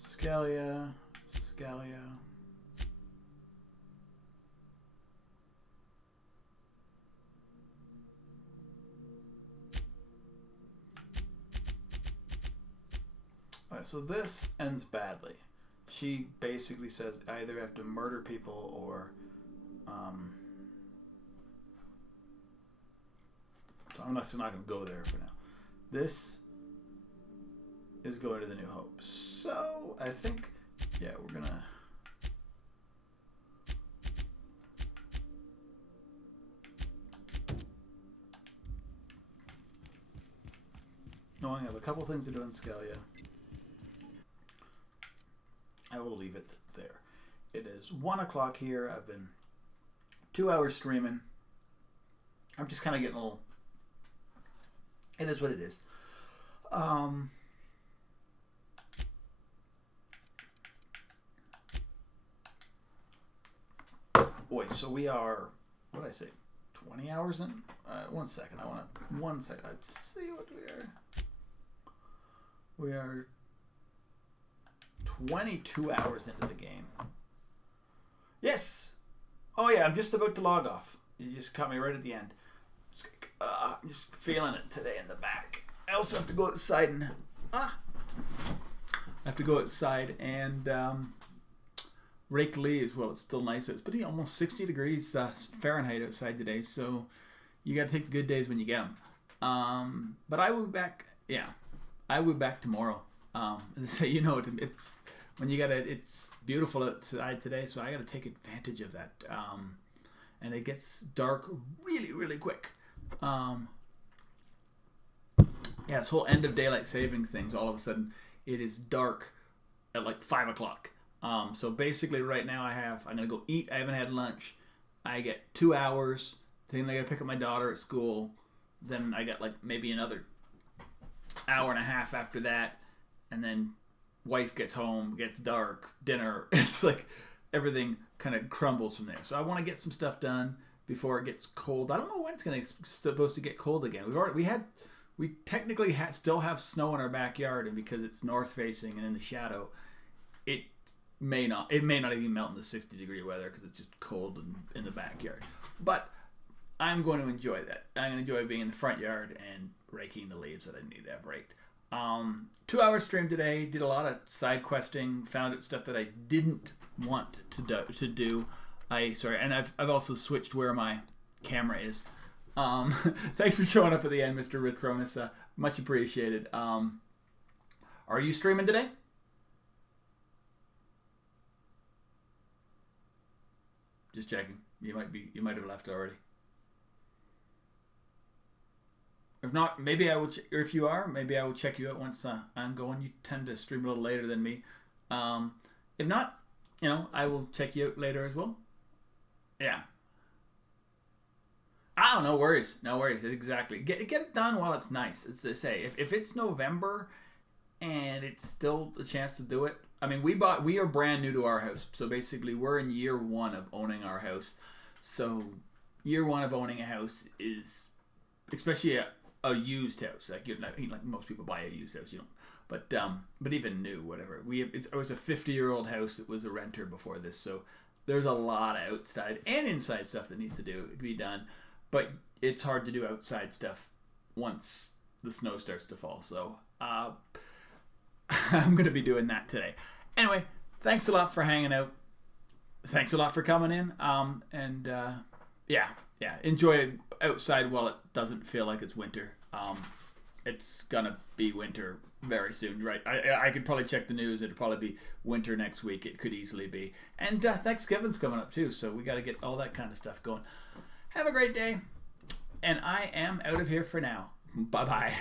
Scalia. Alright, so this ends badly. She basically says I either have to murder people or so I'm not going to go there for now. This is going to the New Hope. So I think, yeah, we're going to... No, I have a couple things to do in Scalia. I will leave it there. It is 1 o'clock here. I've been 2 hours streaming. I'm just kind of getting a little... It is what it is. Boy, so we are, what did I say, 20 hours in? 1 second. I want to, 1 second. I just see what we are. We are 22 hours into the game. Yes! Oh yeah, I'm just about to log off. You just caught me right at the end. I'm just feeling it today in the back. I also have to go outside and... I have to go outside and rake leaves. Well, it's still nice. It's pretty almost 60 degrees Fahrenheit outside today, so you got to take the good days when you get them. But I will be back. Yeah, I will be back tomorrow. So you know, it's when you gotta. It's beautiful outside today, so I got to take advantage of that. And it gets dark really, really quick. Yeah, this whole end of daylight savings things. All of a sudden, it is dark at like 5 o'clock. So basically, right now I'm gonna go eat. I haven't had lunch. I get 2 hours. Then I gotta pick up my daughter at school. Then I got like maybe another hour and a half after that, and then wife gets home, gets dark, dinner. It's like everything kind of crumbles from there. So I want to get some stuff done before it gets cold. I don't know when it's supposed to get cold again. We technically still have snow in our backyard, and because it's north facing and in the shadow, it may not even melt in the 60-degree weather because it's just cold in the backyard. But I'm going to enjoy that. I'm going to enjoy being in the front yard and raking the leaves that I need to have raked. 2 hour stream today. Did a lot of side questing. Found out stuff that I didn't want to do. And I've also switched where my camera is. Thanks for showing up at the end, Mr. Ritronis. Much appreciated. Are you streaming today? Just checking. You might have left already. If not, maybe I will. Or if you are, maybe I will check you out once I'm going. You tend to stream a little later than me. If not, I will check you out later as well. Yeah. Oh, no worries. No worries. Exactly. Get it done while it's nice. As they say, if it's November and it's still a chance to do it. I mean, we are brand new to our house. So basically we're in year 1 of owning our house. So year 1 of owning a house is, especially a used house. Like most people buy a used house, but even new, whatever. It was a 50-year-old house that was a renter before this. So there's a lot of outside and inside stuff that needs to be done. But it's hard to do outside stuff once the snow starts to fall. So I'm going to be doing that today. Anyway, thanks a lot for hanging out. Thanks a lot for coming in. Yeah, enjoy outside while it doesn't feel like it's winter. It's going to be winter very soon, right? I could probably check the news. It'll probably be winter next week. It could easily be. And Thanksgiving's coming up too, so we got to get all that kind of stuff going. Have a great day, and I am out of here for now. Bye-bye.